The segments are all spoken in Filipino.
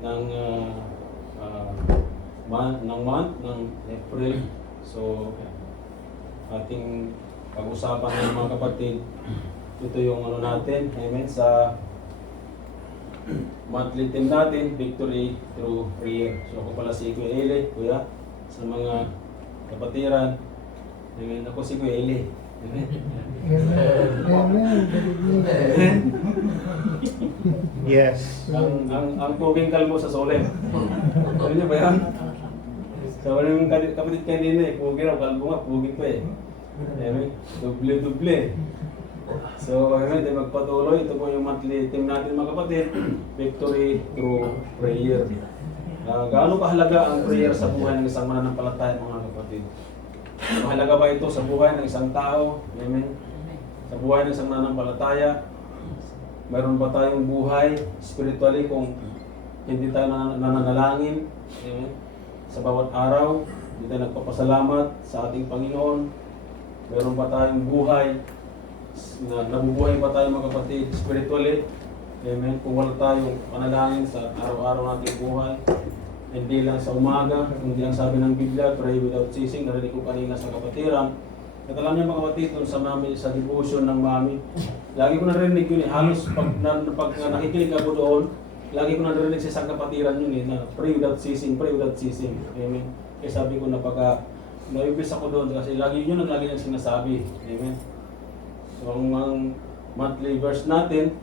ng month ng April. So, ating pag-usapan ng mga kapatid, ito yung ano natin, amen, sa monthly theme natin, Victory Through Prayer. So, ako pala si Kuya Eli, Kuya, sa mga kapatiran. Amen, ako si Kuya Eli. Amen. Yes. Ang puging kalbo sa Solen. Alam niyo ba yan? So, yung kapatid kanina eh, pugi raw, kalbo nga, pugi pa eh. Amen. Duble-duble. So, amen, tayo magpatuloy. Ito po yung monthly theme natin mga kapatid, Victory Through Prayer. Gaano kahalaga ang prayer sa buhay ng isang mananampalataya mga kapatid? Mahalaga ba ito sa buhay ng isang tao? Amen. Sa buhay ng isang mananampalataya, mayroon ba tayong buhay spiritually kung hindi tayo nananalangin? Amen. Sa bawat araw, hindi tayo nagpapasalamat sa ating Panginoon. Mayroon ba tayong buhay? Nabubuhay ba tayo mga kapatid spiritually? Amen. Kung wala tayong panalangin sa araw-araw nating buhay, hindi lang sa umaga, hindi lang sabi ng Biblia, pray without ceasing, narinig ko kanina sa kapatiran. At alam niyo mga kapatid, sa mami, sa devotion ng mami, lagi ko narinig yun eh, halos pag nakikinig ako doon, lagi ko narinig sa isang kapatiran yun eh, na pray without ceasing, pray without ceasing. Amen. Kaya sabi ko na pagka naibis ako doon, kasi lagi yun ang lagi nang sinasabi. Amen. So ang monthly verse natin,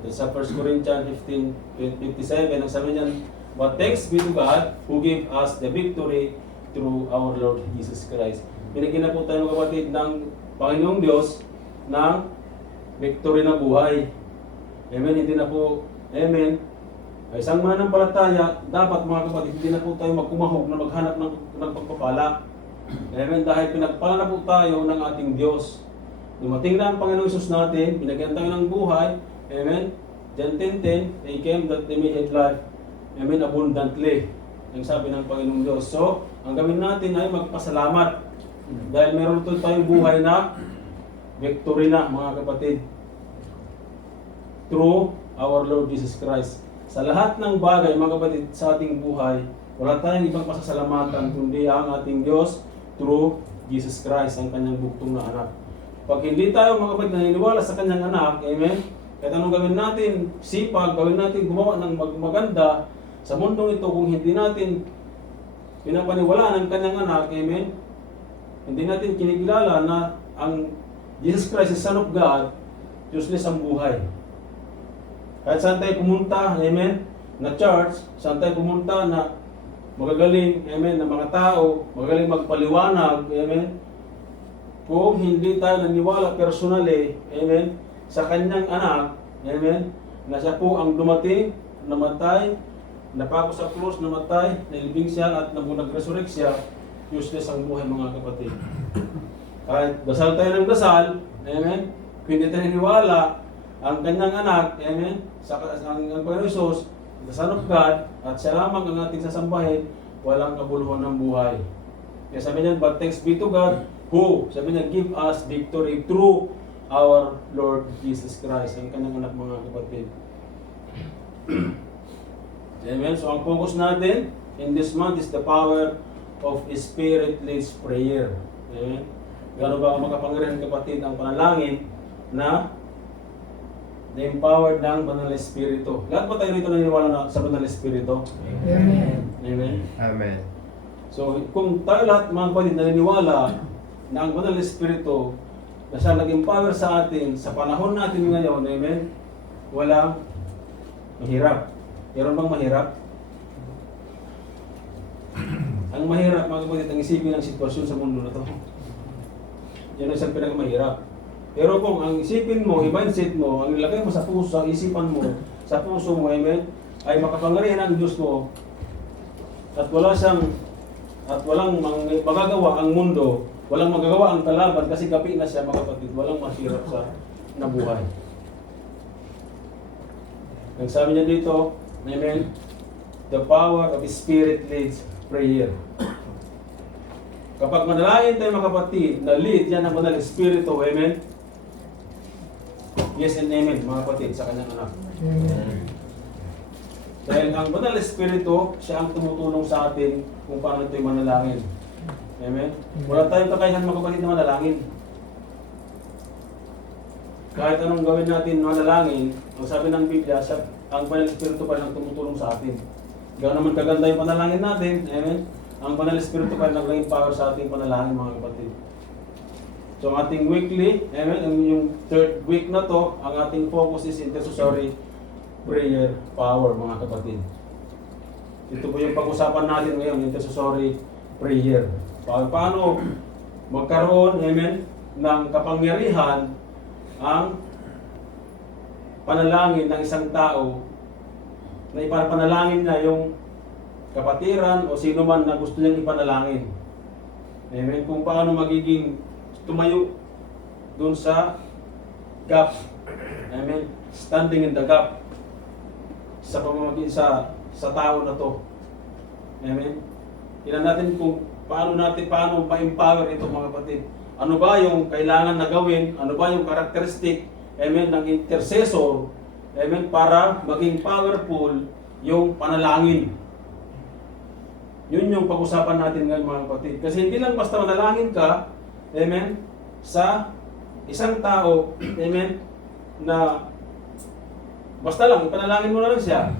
ito sa 1 Corinthians 15:57, ang sabi niyan, but thanks be to God who gave us the victory through our Lord Jesus Christ. Binigyan na po tayo mga kapatid ng Panginoong Diyos ng victory na buhay. Amen. Hindi na po, amen. Ay, isang mananampalataya, dapat mga kapatid, hindi na po tayo magkumahog na maghanap ng pagpapala. Amen. Dahil pinagpala na po tayo ng ating Diyos. Dumating na ang Panginoong Isus natin, binigyan tayo ng buhay. Amen. John 10:10, they came that they may have life. Amen, abundantly. Ang sabi ng Panginoong Diyos. So, ang gawin natin ay magpasalamat. Dahil meron ito tayong buhay na victory na, mga kapatid. Through our Lord Jesus Christ. Sa lahat ng bagay, mga kapatid, sa ating buhay, wala tayong ibang pasasalamatan kundi ang ating Diyos through Jesus Christ, ang kanyang buktong na anak. Pag hindi tayo, mga kapatid, naniniwala sa kanyang anak, amen, kahit anong gawin natin, sipag, gawin natin gumawa ng maganda sa mundong ito, kung hindi natin pinapaniwalaan ang kanyang anak, amen, hindi natin kinikilala na ang Jesus Christ is Son of God, useless ang buhay. Kahit saan tayo pumunta, amen, na church, saan tayo pumunta na magagaling, amen, na mga tao, magagaling magpaliwanag, amen, kung hindi tayo naniwala personally, amen, sa kanyang anak, amen, na siya po ang dumating, namatay, napako sa krus, namatay, nailibing siya at nag-resurrect siya, useless ang buhay mga kapatid. Kahit dasal tayo ng dasal, amen, kung hindi tayo naniwala, ang kanyang anak, amen, ang Panginoon Isus, the Son of God, at siya lamang ang ating sasambahin, walang kabuluhan ng buhay. Kaya sabi niya, but thanks be to God, who, sabi niya, give us victory through our Lord Jesus Christ, ang kanyang anak mga kapatid. Amen. So ang focus natin in this month is the power of Spirit-led prayer. Amen. Gano'n ba makapangyarihan kapatid ang panalangin na na-empowered ng Banal Espiritu? Lahat ba tayo rito naniniwala na sa Banal Espiritu? Amen. Amen. Amen. So kung tayo lahat mga kapatid naniniwala na ang Banal Espiritu na siya nag-empower sa atin sa panahon natin ngayon, amen, walang mahirap. Meron bang mahirap? Ang mahirap, mga kapatid, ang isipin ng sitwasyon sa mundo na to. Yan ang isang pinakamahirap. Pero kung ang isipin mo, i-mindset mo, ang ilagay mo sa puso, ang isipan mo, sa puso mo, amen, ay makapangyarihan ang Diyos mo, at walang magagawa ang mundo, walang magagawa ang kalaban kasi gabi na siya mga kapatid, walang mahirap sa nabuhay. Ang sabi niya dito, amen, the power of Spirit-led prayer. Kapag manalangin tayo mga kapatid, na lead yan ng Banal Espiritu, amen, yes and amen mga kapatid sa kanyang anak. Amen. Dahil ang Banal na Espiritu, siya ang tumutulong sa atin kung paano ito'y manalangin. Amen? Wala tayong kakayahan mga kapatid na manalangin. Kahit anong gawin natin manalangin, ang sabi ng Biblia, ang Banal na Espiritu pa rin ang tumutulong sa atin. Gano'n naman kaganda yung panalangin natin, amen? Ang Banal na Espiritu pa rin nag-gain power sa ating panalangin mga kapatid. So ang ating weekly, amen, yung third week na to, ang ating focus is intercessory prayer power mga kapatid. Ito po yung pag-usapan natin ngayon, intercessory prayer. Paano magkaroon, amen, ng kapangyarihan ang panalangin ng isang tao na ipanapanalangin niya yung kapatiran o sino man na gusto niyang ipanalangin. Amen. Kung paano magiging tumayo doon sa gap. Amen. Standing in the gap sa pamamagitan sa tao na to. Amen. Tingnan natin kung paano pa-empower ito mga kapatid. Ano ba yung kailangan na gawin? Ano ba yung characteristic, amen, ng intercessor, amen, para maging powerful yung panalangin. Yun yung pag-usapan natin ngayon mga kapatid. Kasi hindi lang basta manalangin ka, amen, sa isang tao, amen, na basta lang, ipanalangin mo na lang siya.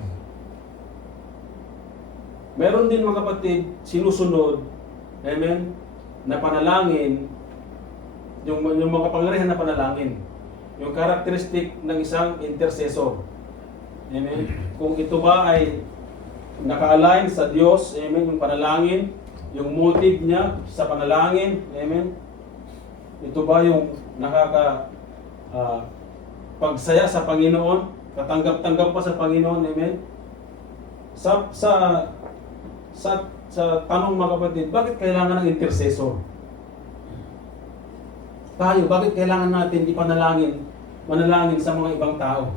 Meron din mga kapatid, sinusunod, amen, na panalangin, yung mga pangyarihan na panalangin. Yung characteristic ng isang intercessor. Amen. Kung ito ba ay naka-align sa Diyos, amen, yung panalangin, yung motive niya sa panalangin, amen. Ito ba yung pagsaya sa Panginoon, katanggap-tanggap pa sa Panginoon, amen. Sa tanong mga kapatid, bakit kailangan ng intercessor? Bakit kailangan natin manalangin sa mga ibang tao?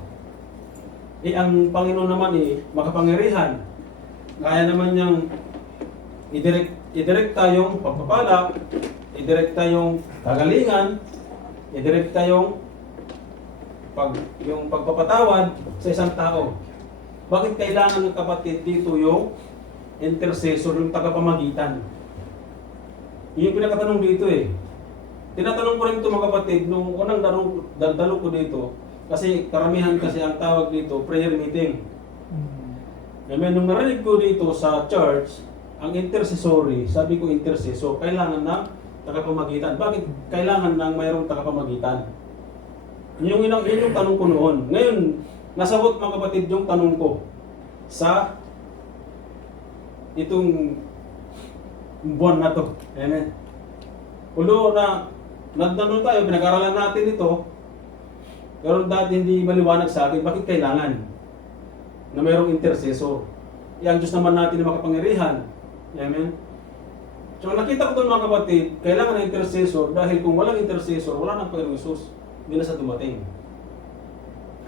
Ang Panginoon naman makapangyarihan. Kaya naman niyang idirekta yung pagpapala, idirekta yung kagalingan, idirekta yung pagpapatawad sa isang tao. Bakit kailangan ng kapatid dito yung intercessor, yung tagapamagitan? Yung pinakatanong dito Tinatanong ko rin ito mga kapatid, nung unang dalo ko dito, kasi karamihan kasi ang tawag dito, prayer meeting. Amen. Nung narinig ko dito sa church, ang intercessory, sabi ko intercessor, kailangan ng tagapamagitan. Bakit kailangan ng mayroong tagapamagitan? Yun yung tanong ko noon. Ngayon, nasagot mga kapatid yung tanong ko sa itong buwan na to. Amen. Ulo na nagtanong tayo, pinag-aralan natin ito, pero dati hindi maliwanag sa akin, bakit kailangan na mayroong intercessor? Ang Diyos naman natin na makapangyarihan. Amen? So nakita ko doon mga kapatid, kailangan ng intercessor dahil kung walang intercessor, wala nang Panginoong Isus, hindi na sa dumating.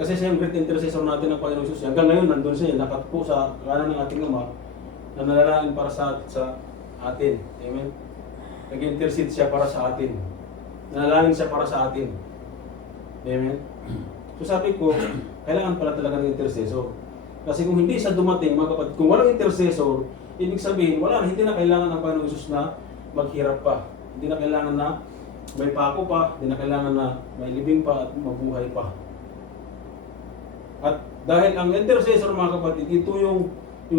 Kasi siya yung great intercessor natin ng Panginoong Isus. Hanggang ngayon, nandun siya, nakatpo sa kanan ng ating Ama, na nanalangin para sa atin. Amen? Nag-intercede siya para sa atin. Nanalangin siya para sa atin. Amen? So sabi ko, kailangan pala talaga ng intercessor. Kasi kung hindi siya dumating, mga kapatid, kung walang intercessor, ibig sabihin, hindi na kailangan ng Panginoong Isus na maghirap pa. Hindi na kailangan na may pako pa, hindi na kailangan na may libing pa at mabuhay pa. At dahil ang intercessor mga kapatid, ito yung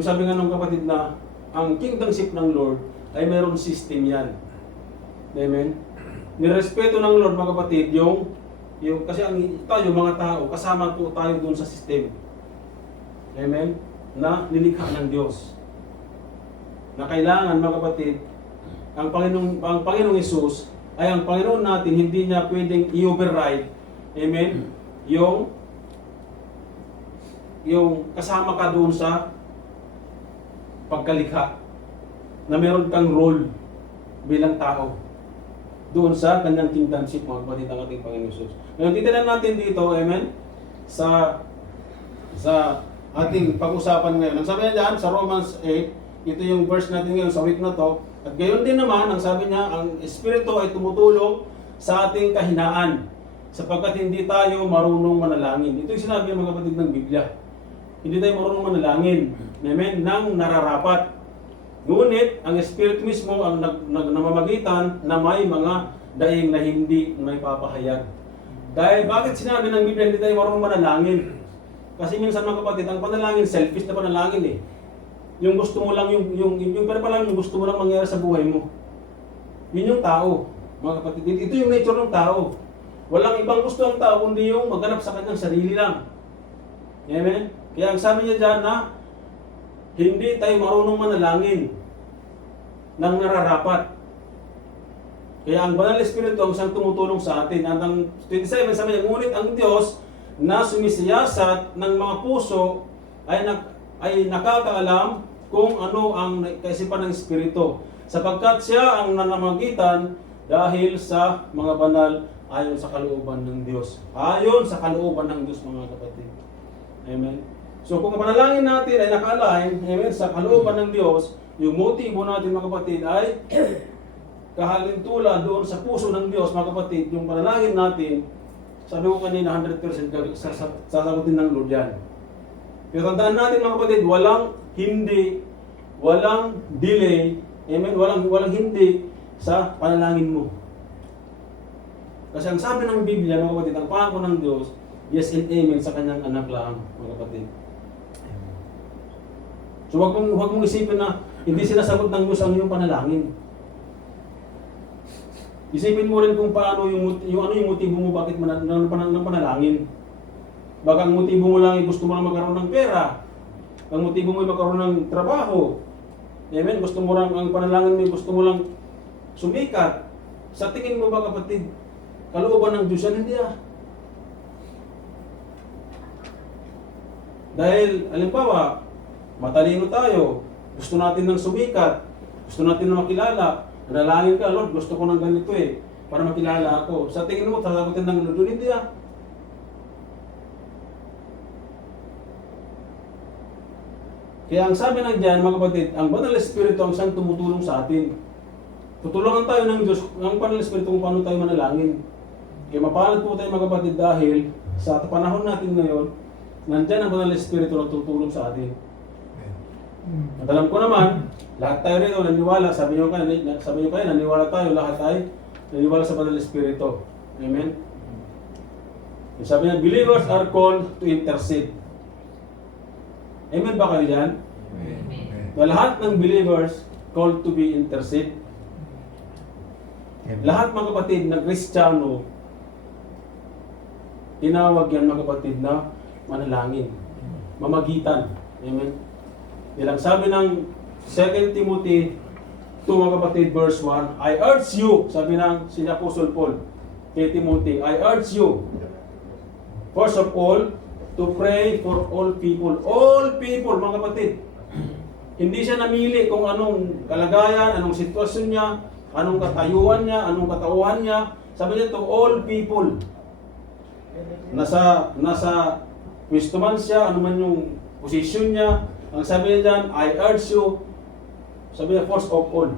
sabi nga ng kapatid na ang kingdomship ng Lord ay mayroong system yan. Amen? Nirespeto ng Lord mga kapatid kasi tayo mga tao, kasama po tayo dun sa system. Amen? Na nilikha ng Diyos. Na kailangan mga kapatid, ang Panginoong Hesus ay ang Panginoon natin, hindi niya pwedeng i-override, amen, yung kasama ka doon sa pagkalikha, na meron kang role bilang tao doon sa kanyang kingdomship, mga kapatid, ng ating Panginoon Hesus. Ngayon, titignan natin dito, amen, sa ating pag-usapan ngayon. Ang sabi niya dyan, sa Romans 8, ito yung verse natin ngayon sa week na to. At gayon din naman, ang sabi niya, ang Espiritu ay tumutulong sa ating kahinaan sapagkat hindi tayo marunong manalangin. Ito yung sinabi ng mga kapatid ng Biblia. hindi tayo marunong manalangin. Amen? Nang nararapat. Ngunit, ang Espiritu mismo ang namamagitan na may mga daing na hindi may papahayag. Dahil bakit sinabi ng Biblia hindi tayo marunong manalangin? Kasi minsan mga kapatid, ang panalangin, selfish na panalangin eh. Yung gusto mo lang, yung pero pala yung gusto mo lang mangyari sa buhay mo. Yun yung tao, mga kapatid. Ito yung nature ng tao. Walang ibang gusto ang tao, kundi yung maghanap sa kanyang sarili lang. Amen? Kaya ang sabi niya dyan na, hindi tayo marunong manalangin nang nararapat. Kaya ang Banal na Espiritu ang siyang tumutulong sa atin. At ang 27, sabi niya, ngunit ang Diyos na sumisiyasat ng mga puso ay nakakaalam kung ano ang kaisipan ng Espiritu. Sapagkat siya ang nanamagitan dahil sa mga banal ayon sa kalooban ng Diyos. Ayon sa kalooban ng Diyos, mga kapatid. Amen. So kung ang panalangin natin ay naka-align, amen, sa kalooban ng Diyos, yung motibo natin, mga kapatid, ay kahalintula doon sa puso ng Diyos, mga kapatid, yung panalangin natin, sabi ko kanina, 100% sasagutin ng Lord yan. Pero tandaan natin, mga kapatid, walang hindi, walang delay, amen, walang hindi sa panalangin mo. Kasi ang sabi ng Biblia, mga kapatid, ang pangako ng Diyos, yes and amen sa kanyang anak lang, mga kapatid. So huwag mong isipin na hindi sinasagot ng Diyos ang iyong panalangin. Isipin mo rin kung paano yung motibo mo bakit ng panalangin. Baka ang motibo mo lang ay gusto mo lang magkaroon ng pera. Ang motibo mo ay magkaroon ng trabaho. Amen? Gusto mo lang, ang panalangin mo, gusto mo lang sumikat. Sa tingin mo ba, kapatid, kalooban ng Diyos yan? Hindi ah. Dahil, alimbawa, matalino tayo, gusto natin ng sumikat, gusto natin ng makilala, nanalangin ka, Lord, gusto ko ng ganito eh, para makilala ako. Sa tingin mo, sasagutin ng Lord, hindi ah. Kaya ang sabi ng diyan, mga kapatid, ang Banal na Espiritu ang siyang tumutulong sa atin. Tutulungan tayo ng Diyos, ang Banal na Espiritu kung paano tayo manalangin. Kaya mapalad po tayo, mga kapatid, dahil sa panahon natin ngayon, nandiyan ang Banal na Espiritu na tutulong sa atin. At alam ko naman, lahat tayo rito naniwala, sabi nyo kayo, naniwala tayo, lahat tayo naniwala sa Banal na Espiritu. Amen? Sabi niya, believers are called to intercede. Amen ba kayo dyan? Amen. Na lahat ng believers called to be intercede. Amen. Lahat Lahat mga kapatid na Kristiyano, tinawag yan mga kapatid na manalangin, mamagitan. Amen? Ilang sabi ng 2 Timothy 2 mga kapatid verse 1, I urge you, sabi ng si Apostle Paul kay Timothy, I urge you, first of all, to pray for all people. All people, mga kapatid. Hindi siya namili kung anong kalagayan, anong sitwasyon niya, anong katayuan niya, anong katauhan niya. Sabi niya to all people. Nasa pwesto man siya, ano man yung posisyon niya. Ang sabi niya dyan, I urge you, sabi niya, first of all.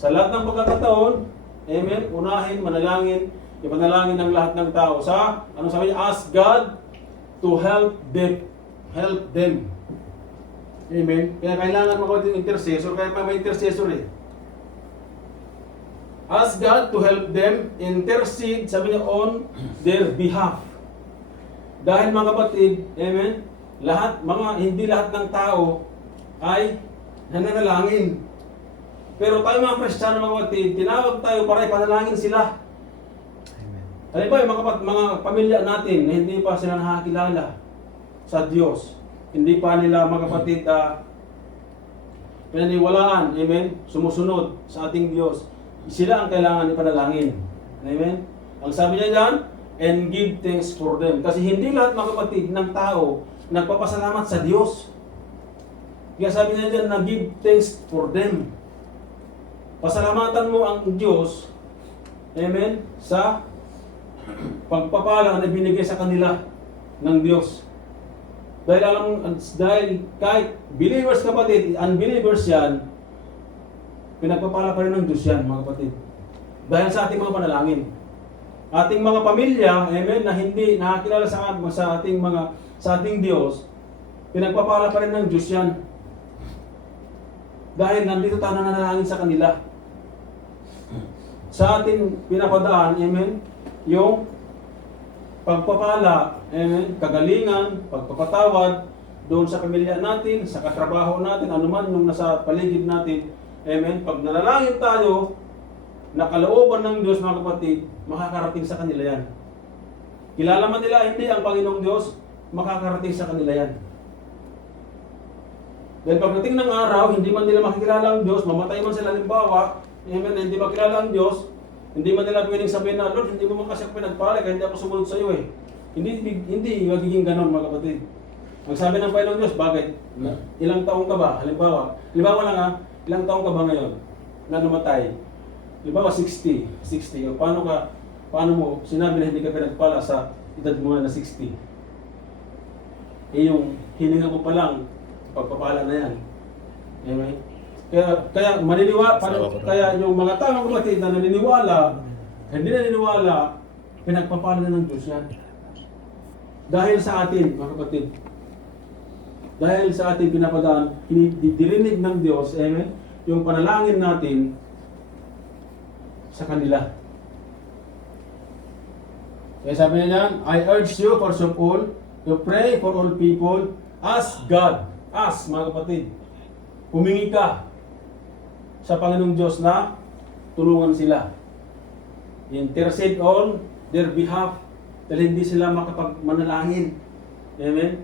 Sa lahat ng pagkakataon, amen, unahin, manalangin, ipanalangin ng lahat ng tao. Sa, ano sabi niya, ask God to help them. Amen. Kaya kailangan magawin ng intercessor, kaya may intercessor eh. Ask God to help them intercede, sabi niya, on their behalf. Dahil mga kapatid, amen, hindi lahat ng tao ay nananalangin. Pero tayo mga Kristiyano, mga kapatid, tinawag tayo para ipanalangin sila. Alam ba, yung mga pamilya natin na hindi pa sila nakakilala sa Diyos, hindi pa nila, mga kapatid, pinaniwalaan, amen, sumusunod sa ating Diyos, sila ang kailangan ipanalangin. Amen? Ang sabi niya dyan, and give thanks for them. Kasi hindi lahat, mga kapatid, ng tao nagpapasalamat sa Diyos. Kaya sabi niya dyan na give thanks for them. Pasalamatan mo ang Diyos, amen, sa pagpapala na binigay sa kanila ng Diyos. Dahil kahit believers kapatid, unbelievers yan, pinagpapala pa rin ng Diyos yan, mga kapatid. Dahil sa ating mga panalangin. Ating mga pamilya, amen, na hindi nakakilala sa ating Diyos, pinagpapala pa rin ng Diyos yan. Dahil nandito tayo nananalangin sa kanila. Sa ating pinapadaan, amen, yung pagpapala, amen, kagalingan, pagpapatawad, doon sa pamilya natin, sa katrabaho natin, anuman yung nasa paligid natin, amen, pag nanalangin tayo, nakalooban ng Diyos, mga kapatid, makakarating sa kanila yan. Kilala man nila, hindi ang Panginoong Diyos, makakarating sa kanila yan. Dahil pagdating ng araw, hindi man nila makikilala ang Diyos, mamatay man sila halimbawa, amen, hindi makilala ang Diyos, hindi man nila pwedeng sabihin na, Lord, hindi mo man kasi ako pinagpala, kaya hindi ako sumunod sa iyo eh. Hindi magiging ganon, mga kapatid. Ang sabi ng Panginoong Diyos, bakit? Ilang taong ka ba? Halimbawa lang ha, ilang taong ka ba ngayon na namatay? Halimbawa 60. O paano mo sinabi na hindi ka pinagpala sa edad mo na 60? Eh yung hininga mo pa lang, pagpapala na yan. Amen? Kaya kaya yung mga taong kapatid na naniniwala, hindi naniniwala, pinagpapala na ng Diyos yan. Dahil sa atin, mga kapatid, dahil sa ating pinapadaan, dirinig ng Diyos, amen, yung panalangin natin sa kanila. Kaya sabi niya yan, I urge you, first of all, to pray for all people, ask God, mga kapatid, humingi ka sa Panginoong Diyos na tulungan sila. Intercede on their behalf dahil hindi sila makapagmanalangin. Amen?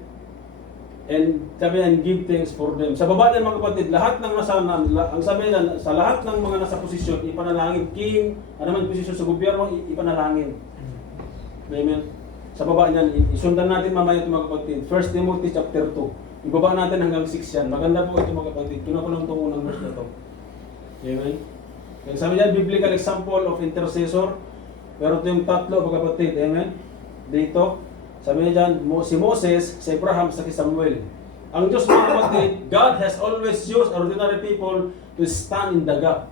And sabi niya, give thanks for them. Sa baba niyan, mga kapatid, lahat ng ang sabi niya, sa lahat ng mga nasa posisyon, ipanalangin. King, man posisyon sa gobyerno, ipanalangin. Amen? Sa baba niyan, isundan natin mamaya ito, mga kapatid. 1 Timothy chapter 2. Ibaba natin hanggang 6 yan. Maganda po ito, mga kapatid. Tuna ko lang itong unang verse na ito. Amen? Kaya sabi niya, biblical example of intercessor. Pero ito yung tatlo, mga kapatid. Amen? Dito. Sabi niya dyan, si Moses, si Abraham, sa Samuel. Ang Diyos, mga kapatid, God has always used ordinary people to stand in the gap.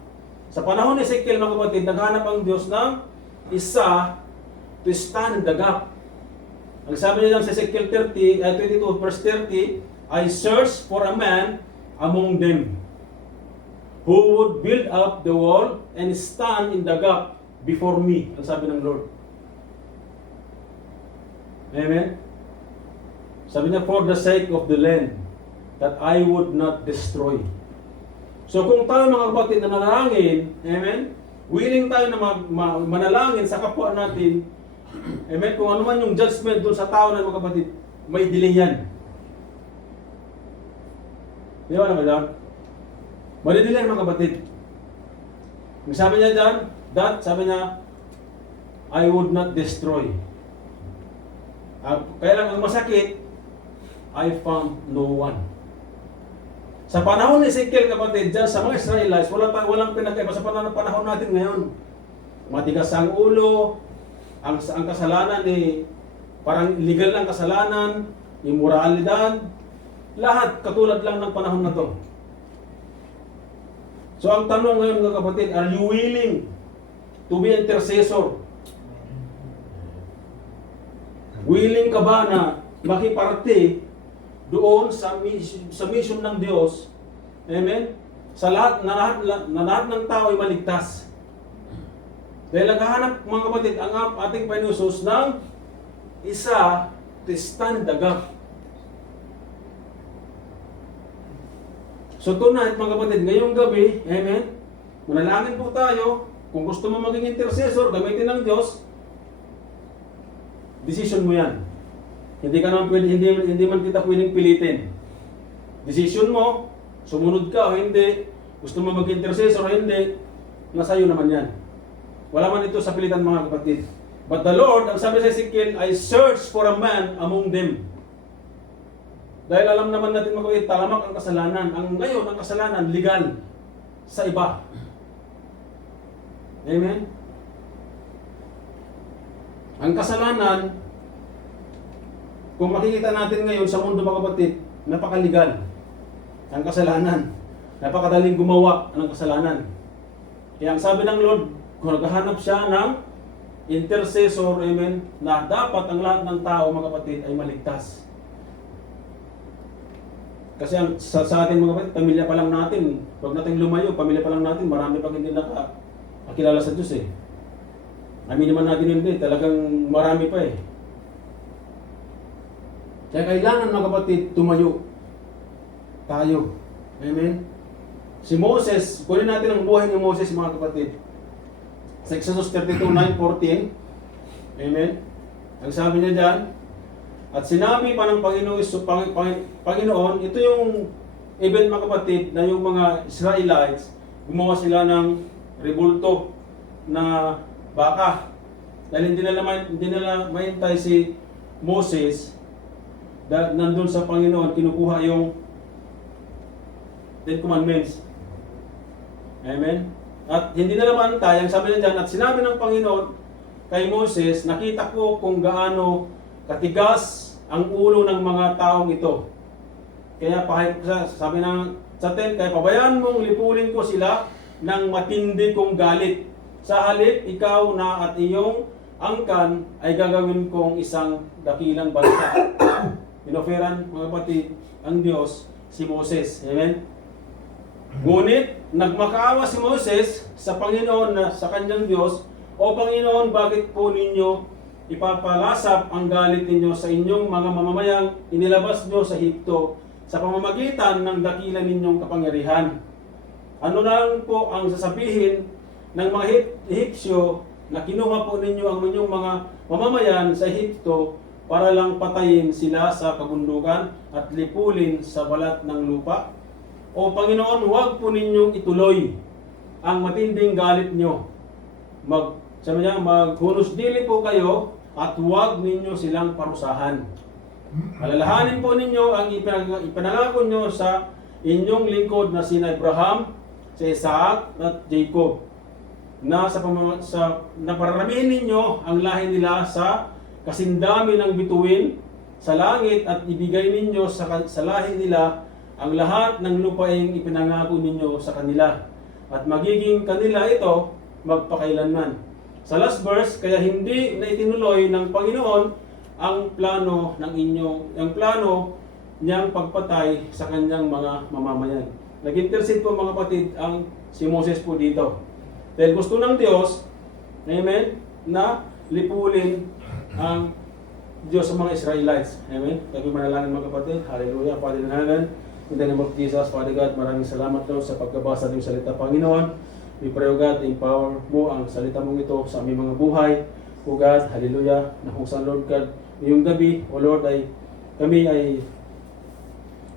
Sa panahon ni Ezekiel, mga kapatid, naghanap ang Diyos ng isa to stand in the gap. Ang sabi niya lang sa Ezekiel 22 verse 30, I search for a man among them who would build up the wall and stand in the gap before me. Ang sabi ng Lord. Amen? Sabi niya, for the sake of the land that I would not destroy. So kung tayo, mga kapatid, na nanalangin, amen, willing tayo na manalangin sa kapwa natin, amen, kung ano man yung judgment doon sa tao na, mga kapatid, may delay yan. Di ba naman lang? Madidelay, mga kapatid. Sabi niya dyan, sabi niya, I would not destroy. Kaya lang ang masakit, I found no one. Sa panahon ni Ezekiel, kapatid, dyan sa mga Israelites, walang pinagkaiba sa panahon natin ngayon. Matigas ang ulo, ang kasalanan parang illegal ang kasalanan, immoralidad, lahat katulad lang ng panahon na to. So ang tanong ngayon, mga kapatid, are you willing to be intercessor? Willing ka ba na makiparte doon sa mission ng Diyos? Amen? Sa lahat ng tao ay maligtas. Dahil naghahanap, mga kapatid, ang ating Panginoon Jesus ng isa to stand the gap. So tonight, mga kapatid, ngayong gabi, amen, manalangin po tayo. Kung gusto mo maging intercessor, gamitin ng Diyos, decision mo yan. Hindi man kita pwedeng pilitin. Decision mo, sumunod ka o hindi, gusto mo maging intercessor o hindi, nasa iyo naman yan. Wala man ito sa pilitan, mga kapatid. But the Lord, ang sabi sa Ezekiel, I search for a man among them. Dahil alam naman natin, mga kapatid, talamak ang kasalanan. Ngayon, ang kasalanan, legal sa iba. Amen? Ang kasalanan, kung makikita natin ngayon sa mundo, mga kapatid, napakaligal. Ang kasalanan, napakadaling gumawa ng kasalanan. Kaya ang sabi ng Lord, kung naghahanap siya ng intercessor, amen, na dapat ang lahat ng tao, mga kapatid, ay maligtas. Kasi sa ating mga kapatid, pamilya pa lang natin, pag natin lumayo, pamilya pa lang natin, marami pang hindi nakakilala sa Diyos eh. Amin naman natin yun din, talagang marami pa eh. Kaya kailangan mga kapatid, tumayo tayo. Amen? Si Moses, kunin natin ang buhay ni Moses mga kapatid. Sa Exodus 32:9-14. Amen? Ang sabi niya dyan, at sinabi pa ng Panginoon, ito yung event mga kapatid, na yung mga Israelites, gumawa sila ng rebulto na baka. Dahil hindi nila mahintay si Moses, nandun sa Panginoon, kinukuha yung Ten Commandments. Amen? At hindi nila maantay, ang sabi niya dyan, at sinabi ng Panginoon kay Moses, nakita ko kung gaano katigas ang ulo ng mga taong ito. Kaya sabi sa 10, kaya pabayaan mong lipulin ko sila ng matindi kong galit. Sa halip, ikaw na at iyong angkan ay gagawin kong isang dakilang bansa. Inoferan, mga kapatid, ang Diyos, si Moses. Amen? Ngunit, nagmakaawa si Moses sa Panginoon na sa kanyang Diyos, o Panginoon, bakit po ninyo ipapalasap ang galit ninyo sa inyong mga mamamayang inilabas nyo sa Ehipto sa pamamagitan ng dakila ninyong kapangyarihan? Ano na lang po ang sasabihin ng mga Ehipsyo na kinuha po ninyo ang inyong mga mamamayan sa Ehipto para lang patayin sila sa kabundukan at lipulin sa balat ng lupa? O Panginoon, huwag po ninyong ituloy ang matinding galit nyo. Maghunos dili po kayo at huwag ninyo silang parusahan. Alalahanin po ninyo ang ipinangako nyo sa inyong lingkod na sina Abraham, si Isaac at Jacob, na napararamihin ninyo ang lahi nila sa kasindami ng bituin sa langit at ibigay ninyo sa lahi nila ang lahat ng lupaing ipinangako ninyo sa kanila at magiging kanila ito magpakailanman. Sa last verse, kaya hindi na itinuloy ng Panginoon ang plano niyang pagpatay sa kanyang mga mamamayan. Nag-intercede po mga kapatid ang si Moses po dito. Dahil gusto ng Diyos, amen, na lipulin ang Diyos sa mga Israelites. Amen. Tayo manalangin mga kapatid. Hallelujah. Father in heaven, in the name of Jesus, Father God, maraming salamat Lord sa pagkabasa ng salita, Panginoon. We pray, O God, empower mo ang salita mong ito sa aming mga buhay. O God, hallelujah, na kung saan, Lord God, ngayong gabi, O Lord, kami ay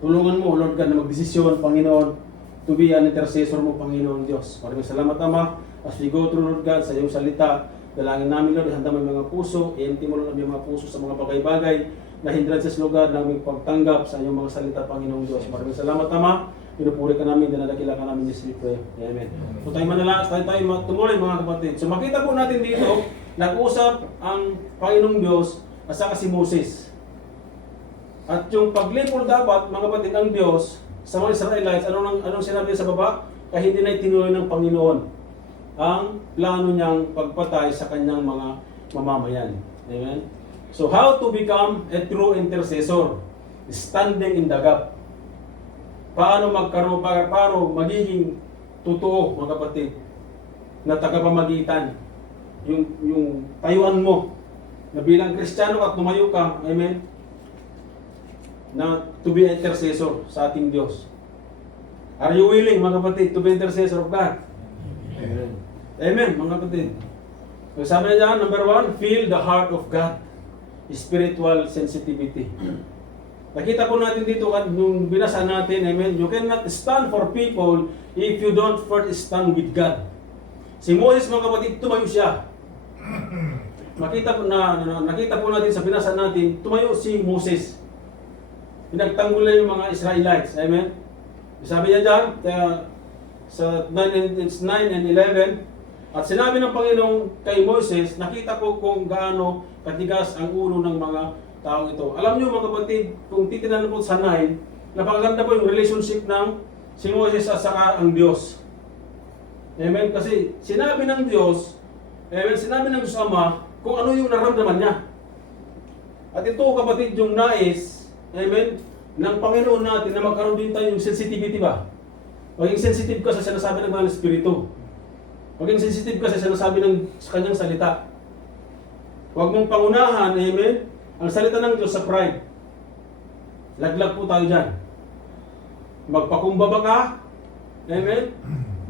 tulungan mo, O Lord God, na magdesisyon, Panginoon, to be an intercessor mo, Panginoon Diyos. Maraming salamat, Ama, as we go through, Lord God, sa iyong salita. Dalangin namin, Lord, handa mo mga puso, i-empty mo, Lord, yung mga puso sa mga bagay-bagay na hindrances, Lord God, na aming pagtanggap sa iyong mga salita, Panginoon Diyos. Maraming salamat, Ama. Pinupuri ka namin, dinadakila ka namin, Diyos, we pray. Amen. So tayo manalangin, tayo tumuloy mga kapatid. So makita po natin dito, nag-usap ang Panginoong Diyos at saka si Moses. At yung paglipol dapat, mga kapatid, ang Diyos sa mga Israelites, anong sinabi sa baba? Kaya hindi na itinuloy ng Panginoon ang plano niyang pagpatay sa kanyang mga mamamayan. Amen? So how to become a true intercessor? Standing in the gap. Paano magiging totoo, mga kapatid, na tagapamagitan. Yung tayuan mo, na bilang Kristiyano at tumayo ka, amen, na to be intercessor sa ating Diyos. Are you willing, mga kapatid, to be intercessor of God? Amen. Amen, mga kapatid. Sabi niya dyan, number 1, feel the heart of God. Spiritual sensitivity. Nakita po natin dito nung binasa natin, amen, you cannot stand for people if you don't first stand with God. Si Moses, mga kapatid, tumayo siya. Nakita po natin sa binasa natin, tumayo si Moses. Pinagtanggol na yung mga Israelites, amen. Sabi niya dyan, sa 9 and 11, at sinabi ng Panginoon kay Moses, nakita ko kung gaano katigas ang ulo ng mga taong ito. Alam niyo mga kapatid, kung titinan po sa 9, napakaganda po yung relationship ng si Moses at saka ang Diyos. Amen? Kasi sinabi ng Diyos, amen, sinabi ng Diyos Ama, kung ano yung naramdaman niya. At ito kapatid, yung nais, amen, ng Panginoon natin na magkaroon din tayo yung sensitivity ba? Maging sensitive ka sa sinasabi ng mga Espiritu. Maging sensitive ka sa sinasabi sa kanyang salita. Huwag mong pangunahan, amen, ang salita ng Diyos sa pride. Laglag po tayo dyan. Magpakumbaba ka, amen,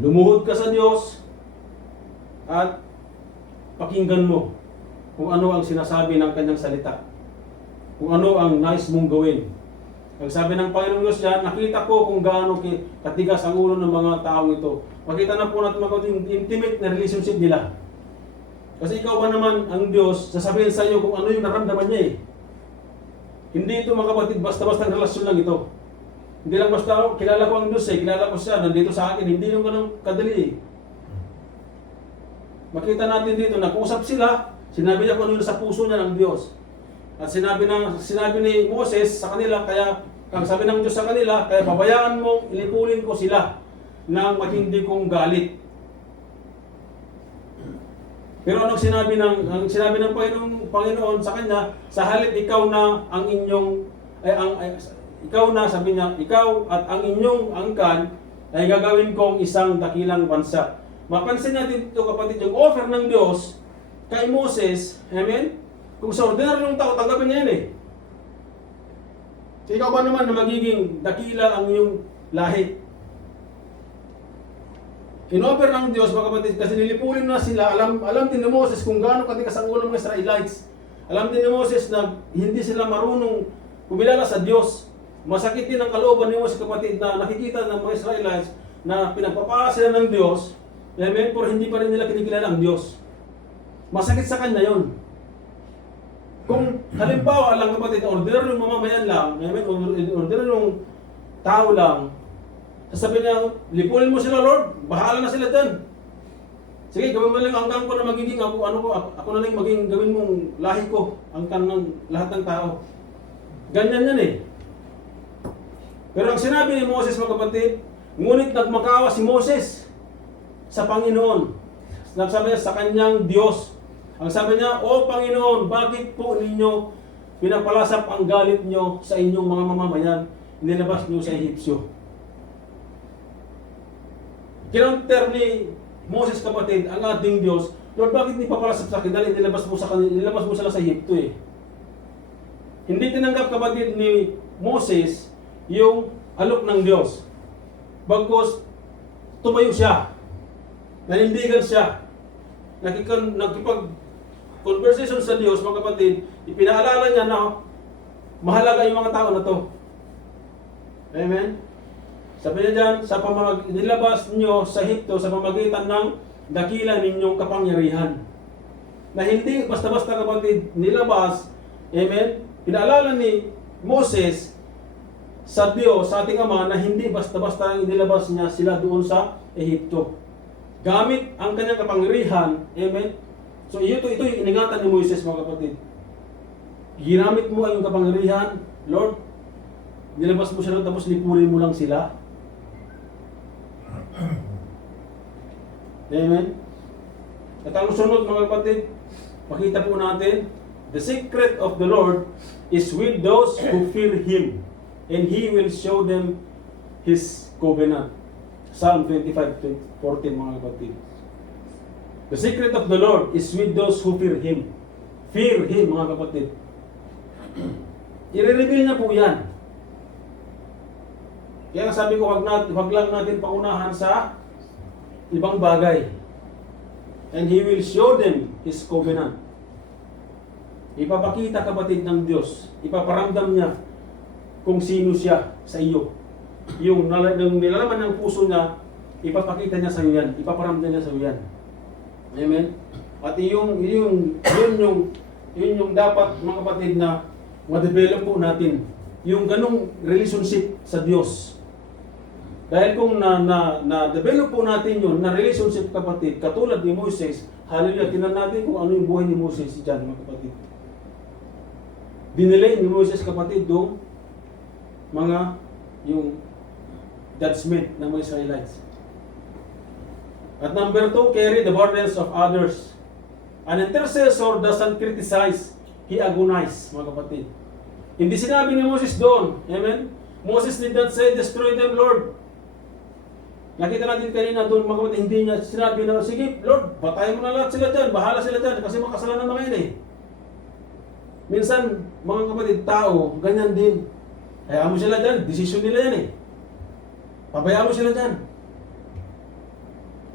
lumuhod ka sa Diyos, at pakinggan mo kung ano ang sinasabi ng kanyang salita. Kung ano ang nais mong gawin. Ang sabi ng Panginoon Diyos yan, nakita ko kung gaano katigas ang ulo ng mga taong ito. Makita na po natin yung intimate na relationship nila. Kasi ikaw ba naman ang Diyos, sasabihin sa iyo kung ano yung naramdaman niya eh. Hindi ito mga kapatid, basta-basta relasyon lang ito. Hindi lang basta, kilala ko ang Diyos eh, kilala ko siya, nandito sa akin, hindi yung ganun kadali eh. Makita natin dito, nag-usap sila, sinabi niya kung ano sa puso niya ng Diyos. At sinabi ni Moses sa kanila, kaya ang sabi ng Diyos sa kanila, kaya pabayaan mo, ilipulin ko sila ng matindi kong galit. Pero anong sinabi ng Panginoon sa kanya, sa halip ikaw na ang inyong ikaw na, sabi niya, ikaw at ang inyong angkan ay gagawin kong isang dakilang bansa. Mapansin natin ito kapatid, yung offer ng Diyos kay Moses, amen? Kung sa ordinaryong tao, tanggapin niya yan eh. So, ikaw ba naman na magiging dakila ang iyong lahi? In-offer ng Diyos, mga kapatid, kasi nilipulin na sila, alam din ni Moses kung gaano katigas ang ulo ng Israelites. Alam din ni Moses na hindi sila marunong kumilala sa Diyos. Masakit din ang kalooban ni Moses, kapatid, na nakikita ng mga Israelites na pinagpapala sila ng Diyos, amen, pero hindi pa rin nila kinikilala ang Diyos. Masakit sa kanya yon. Kung halimbawa lang kapatid, ordinaryong mamamayan lang, ordinaryong tao lang, sasabihin niya, lipulin mo sila Lord, bahala na sila dyan. Sige, gawin mo lang hanggang ko na magiging ako na lang maging gawin mong lahi ko, hanggang ng lahat ng tao. Ganyan yan eh. Pero ang sinabi ni Moses mga kapatid, ngunit nagmakawa si Moses sa Panginoon. Nagsabi niya sa kanyang Diyos. Ang sabi niya, O Panginoon, bakit po ninyo pinapalasap ang galit nyo sa inyong mga mamamayan, nilabas nyo sa Ehipsyo? Kinonter ni Moses kapatid, ang ating Diyos, Lord, bakit hindi papalasap sa akin? Dahil nilabas mo sila sa Ehipto eh. Hindi tinanggap kapatid ni Moses yung alok ng Diyos. Bagkus, tumayo siya. Nanindigan siya. Nakipag-conversation sa Diyos, mga kapatid, ipinaalala niya na mahalaga yung mga tao na to. Amen? Sabi niya dyan, nilabas niyo sa Ehipto sa pamagitan ng dakila ninyong kapangyarihan. Na hindi basta-basta kapatid nilabas, amen? Pinaalala ni Moses sa Diyos, sa ating Ama, na hindi basta-basta inilabas niya sila doon sa Ehipto. Gamit ang kanyang kapangyarihan, amen? So ito yung iningatan ni Moises mga kapatid. Ginamit mo ang iyong kapangyarihan, Lord, nilabas mo sila tapos lipulin mo lang sila. Amen? At ang sunod mga kapatid, makita po natin, the secret of the Lord is with those who fear Him, and He will show them His covenant. Psalm 25:14 mga kapatid. The secret of the Lord is with those who fear Him. Fear Him mga kapatid. I-reveal niya po yan. Kaya sabi ko, wag lang natin paunahan sa ibang bagay. And He will show them His covenant. Ipapakita kapatid ng Diyos, ipaparamdam niya kung sino siya sa iyo. Yung nilalaman ng puso niya, ipapakita niya sa iyo yan, ipaparamdam niya sa iyo yan. Amen? At yun yung dapat mga kapatid na ma-develop po natin. Yung ganong relationship sa Diyos. Dahil kung na-develop po natin yun, na relationship kapatid, katulad ni Moses, hallelujah, tinan natin kung ano yung buhay ni Moses dyan mga kapatid. Dinelay ni Moses kapatid doon yung judgment ng mga Israelites. At number 2, carry the burdens of others. An intercessor doesn't criticize, he agonizes, mga kapatid. Hindi sinabi ni Moses doon. Amen? Moses did not say, destroy them, Lord. Nakita natin kanina doon, mga kapatid, hindi niya sinabi na, sige, Lord, patayin mo na lahat sila dyan, bahala sila dyan, kasi makasalanan na ngayon eh. Minsan, mga kapatid, tao, ganyan din. Hayaan mo sila dyan, desisyon nila yan eh. Pabayaan mo sila dyan.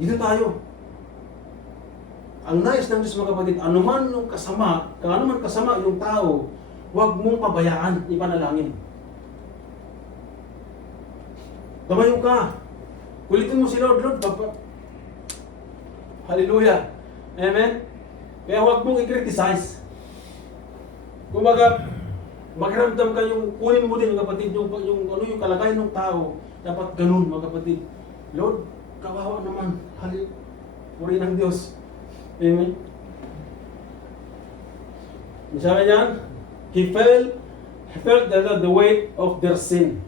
Dito tayo. Ang nais ng Diyos, mga kapatid, anuman yung kasama, kung anuman kasama yung tao, huwag mong pabayaan, ipanalangin. Tumayo ka. Kulitin mo si Lord, Lord, Hallelujah. Amen? Kaya huwag mong i-criticize. Kumbaga, magramdam ka yung, kunin mo din, mga kapatid, yung kalagayan ng tao. Dapat ganun, mga kapatid. Lord, kawawa naman. Puri ng Diyos. Amen? Sabi niyan, He felt the weight of their sin.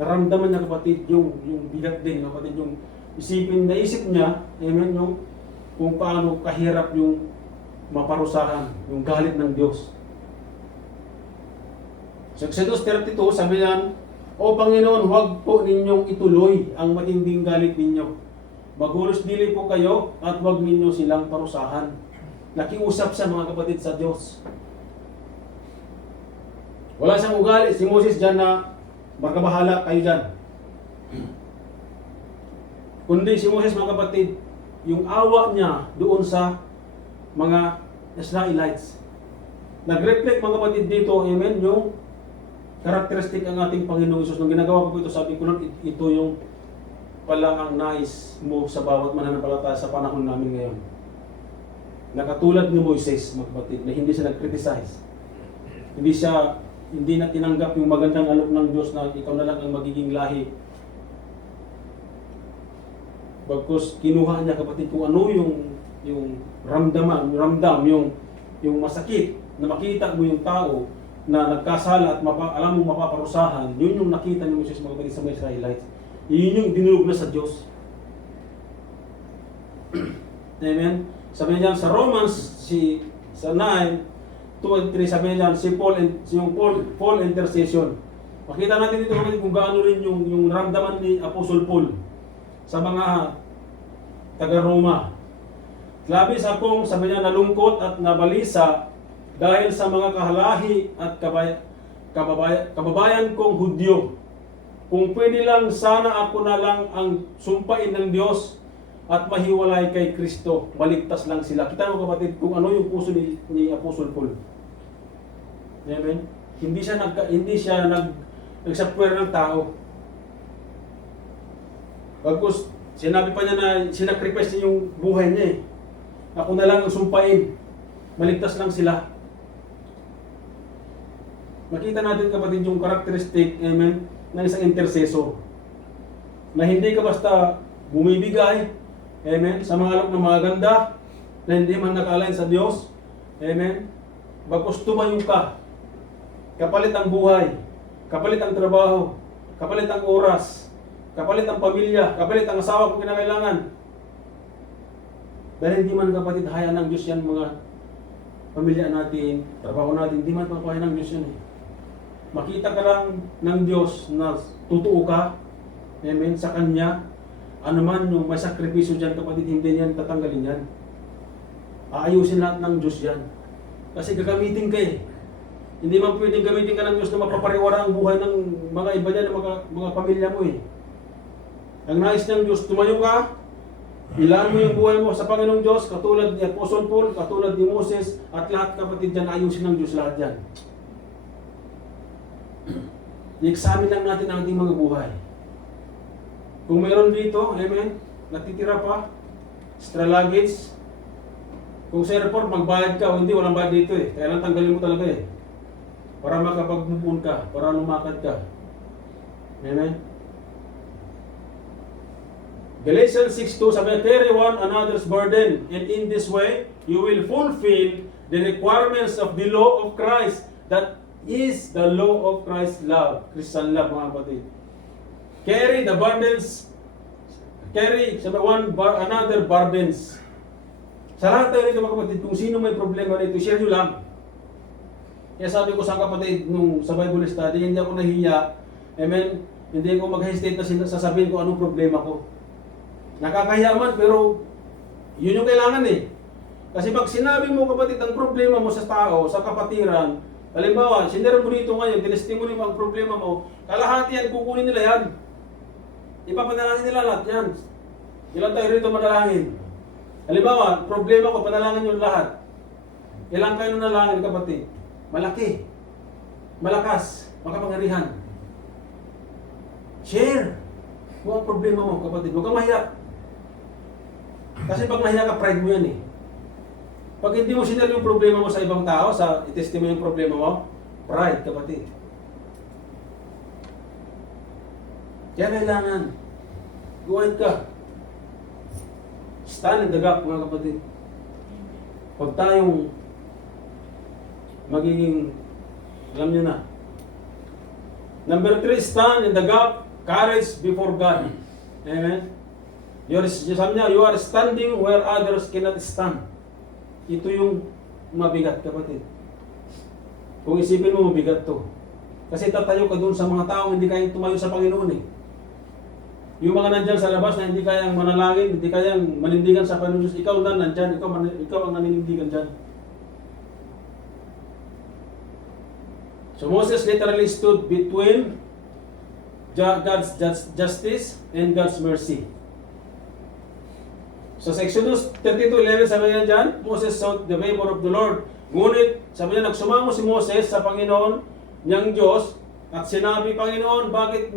Naramdaman niya, kapatid, yung bigat din, kapatid, yung naisip niya, amen, yung kung paano kahirap yung maparusahan, yung galit ng Diyos. Sa Exodus 32, sabi niyan, O Panginoon, huwag po ninyong ituloy ang matinding galit ninyo. Magulos dili po kayo at huwag ninyo silang parusahan. Nakiusap siya, mga kapatid, sa Diyos. Wala siyang ugali, si Moses dyan na magkabahala kayo dyan. Kundi si Moses, mga kapatid, yung awa niya doon sa mga Israelites. Nag-reflect, mga kapatid, dito, amen, yung karakteristik ang ating Panginoong Isus. Nung ginagawa ko ito, sabi ko, Lord, ito yung pala ang nais mo sa bawat mananampalataya sa panahon namin ngayon. Nakatulad ni Moises, mga kapatid, na hindi siya nag-criticize. Hindi na tinanggap yung magandang alok ng Diyos na ikaw na lang ang magiging lahi. Bagkus kinuha niya, kapatid, kung ano yung ramdam, yung masakit na makita mo yung tao na nagkasala at alam mo mapaparusahan, yun yung nakita ni Moses, mga kapatid, sa mga Israelites. Yun yung dinulog na sa Diyos. Amen? Sabi niya sa Romans, sa 9, 2 and 3, sabi niya si Paul intercession. Makita natin dito, kapatid, kung gaano rin yung ramdaman ni Apostle Paul sa mga taga-Roma. Labis akong, sabi niya, nalungkot at nabalisa dahil sa mga kahalahi at kababayan kong Hudyo. Kung pwede lang, sana ako na lang ang sumpain ng Diyos at mahiwalay kay Kristo. Maligtas lang sila. Kita mo, kapatid, kung ano yung puso ni Apostle Paul. Amen? Hindi siya nag-sapware ng tao. Pagkus, sinabi pa niya na sinacrifice niya yung buhay niya eh. Ako na lang ang sumpain. Maligtas lang sila. Makita natin, kapatid, yung karakteristik, amen, ng isang intercessor. Na hindi ka basta bumibigay, amen, sa mga alok ng mga ganda, na hindi man nakalain sa Diyos, amen, bagkus tumayo ka, kapalit ang buhay, kapalit ang trabaho, kapalit ang oras, kapalit ang pamilya, kapalit ang asawa kung kinakailangan. Dahil hindi man, kapatid, hayaan ng Diyos yan, mga pamilya natin, trabaho natin, hindi man pagpahayan ng Diyos yan eh. Makita ka lang ng Diyos na totoo ka, amen, sa Kanya, anuman yung may sakripisyo dyan, kapatid, hindi yan tatanggalin yan. Aayusin lahat ng Diyos yan. Kasi gagamitin ka eh. Hindi man pwedeng gamitin ka ng Diyos na mapapariwara ang buhay ng mga iba dyan, mga pamilya mo eh. Ang nais ng Diyos, tumayo ka, ilaan mo yung buhay mo sa Panginoong Diyos, katulad ni Apostle Paul, katulad ni Moses, at lahat, kapatid, dyan, ayusin ng Diyos lahat dyan. I-examine lang natin ang ating mga buhay. Kung mayroon dito, amen, natitira pa, extra luggage, kung sa airport, magbayad ka o hindi, walang bayad dito eh. Kaya lang tanggalin mo talaga eh. Para makapag-move ka, para lumakad ka. Amen? Galatians 6:2, sabi, carry one another's burden, and in this way, you will fulfill the requirements of the law of Christ. That is the law of Christ's love. Christian love, mga kapatid. Carry the burdens. Carry, sabi, another burdens. Sa lahat tayo rito, mga kapatid, kung sino may problema rito, share nyo lang. Kaya sabi ko sa kapatid nung sa Bible study, hindi ako nahiya. Amen? Hindi ako mag-hesitate na sasabihin ko anong problema ko. Nakakahiya man, pero yun yung kailangan eh. Kasi pag sinabi mo kapatid ang problema mo sa tao, sa kapatiran, halimbawa, sinira mo dito ngayon, tinestimony mo ang problema mo, kalahati yan, kukunin nila yan. Ipapanalangin nila lahat yan. Ilan tayo rito manalangin? Halimbawa, problema ko, panalangin yung lahat. Ilang kayo nanalangin kapatid? Malaki. Malakas. Makapangyarihan. Share. Kung ang problema mo kapatid, huwag kang mahiya. Kasi pag nahiya ka, pride mo yan eh. Pag hindi mo sinare yung problema mo sa ibang tao, sa itestimony yung problema mo, pride kapatid. Kaya kailangan, go ahead ka. Stand in the gap mga kapatid. Huwag tayong magiging, alam nyo na. Number 3, stand in the gap, courage before God. Amen? Sabi niya, you are standing where others cannot stand. Ito yung mabigat kapatid. Kung isipin mo, mabigat to. Kasi tatayo ka doon sa mga taong hindi kayang tumayo sa Panginoon eh. Yung mga nandyan sa labas na hindi kayang manalangin, hindi kayang manindigan sa Panginoon Diyos, ikaw na nandyan, ikaw ang naninindigan dyan. So Moses literally stood between God's justice and God's mercy. So sa Exodus 32:11 sabi niya dyan, Moses sought the favor of the Lord. Ngunit sabi niya, nagsumango si Moses sa Panginoon niyang Diyos at sinabi, Panginoon, bakit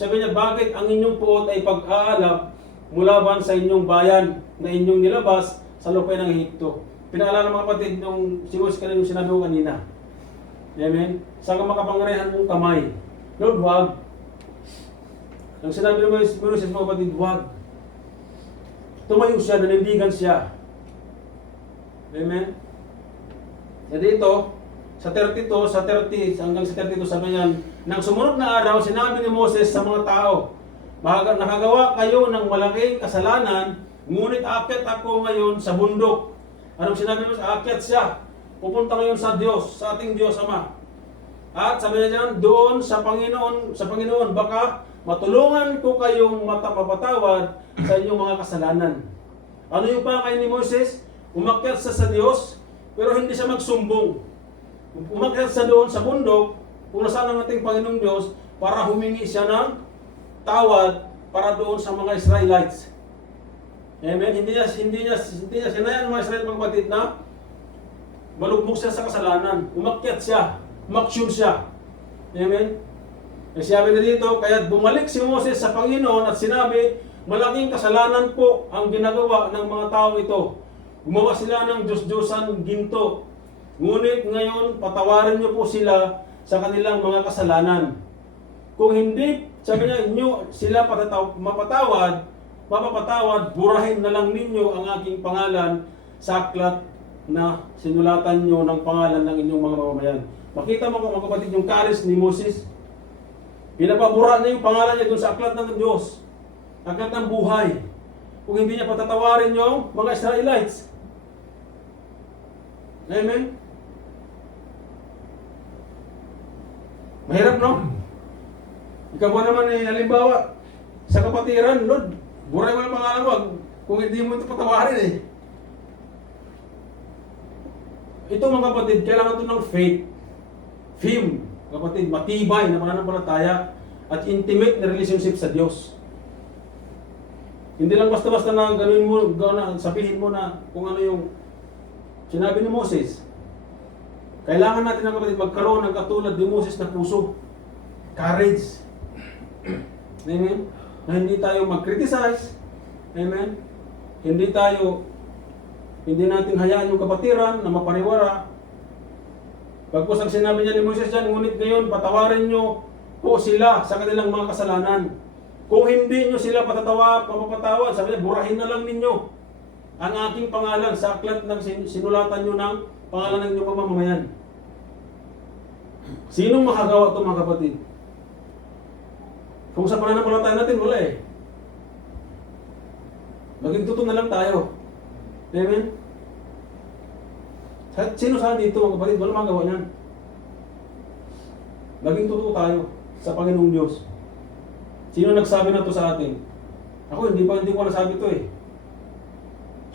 sabi niya, bakit ang inyong puot ay pag-aalab mulaban sa inyong bayan na inyong nilabas sa lupain ng Ehipto? Pinaalala mga kapatid nung si Moses kanina yung sinabi ko kanina. Amen? Sa makapangyarihan mong kamay. Lord, wag. Ang sinabi naman si Moses mga kapatid, wag. Tumayo siya, nanindigan siya. Amen? Sa dito, sa 32, sa 30, hanggang sa 32 sabi niyan, nang sumunod na araw, sinabi ni Moses sa mga tao, nakagawa kayo ng malaking kasalanan, ngunit aakyat ako ngayon sa bundok. Anong sinabi mo? Aakyat siya. Pupunta ngayon sa Diyos, sa ating Diyos Ama. At sabi niya dyan, doon sa Panginoon, baka matulungan ko kayong mapatawad sa inyong mga kasalanan. Ano yung pakay ni Moses? Umakyat siya sa Diyos, pero hindi siya magsumbong. Umakyat siya doon sa bundok, kung nasaan ang ating Panginoong Diyos, para humingi siya ng tawad para doon sa mga Israelites. Amen? Hindi niya sinayang mga Israel mga kapatid na malugbog siya sa kasalanan. Umakyat siya, umaksyon siya. Amen? Sabi na dito, kaya bumalik si Moses sa Panginoon at sinabi, malaking kasalanan po ang ginagawa ng mga tao ito. Gumawa sila ng Diyos-Diyosan ginto. Ngunit ngayon, patawarin niyo po sila sa kanilang mga kasalanan. Kung hindi, sabi niya, inyo sila mapapatawad, burahin na lang ninyo ang aking pangalan sa aklat na sinulatan nyo ng pangalan ng inyong mga mamamayan. Makita mo mga kapatid yung karis ni Moses. Pinapabura niya yung pangalan niya dun sa aklat ng Diyos. Aklat ng buhay. Kung hindi niya patatawarin yung mga Israelites. Amen? Mahirap, no? Ikaw ba naman halimbawa, sa kapatiran, Lord, buray mo yung pangalan mo, kung hindi mo ito patawarin eh. Ito mga kapatid, kailangan ito ng faith, kapatid, matibay na pananampalataya at intimate na relationship sa Diyos. Hindi lang basta-basta na sabihin mo na kung ano yung sinabi ni Moses. Kailangan natin mga kapatid magkaroon ng katulad ni Moses na puso. Courage. Amen? Na hindi tayo mag-criticize. Amen? Hindi natin hayaan yung kapatiran na mapariwara. Pagpos ang sinabi niya ni Moses dyan, ngunit ngayon patawarin nyo po sila sa kanilang mga kasalanan. Kung hindi nyo sila mapapatawad, sabi niya, burahin na lang ninyo ang aking pangalan sa aklat ng sinulatan nyo ng pangalan ng inyong mamamayan. Sinong makagawa ito mga kapatid? Kung sa pananampalataya natin, wala eh. Maging totoo na lang tayo. Amen? Kahit sino sa dito mga kapatid, wala magawa niyan. Maging totoo tayo sa Panginoong Diyos. Sino nagsabi na to sa atin? Ako, hindi ko nasabi to eh.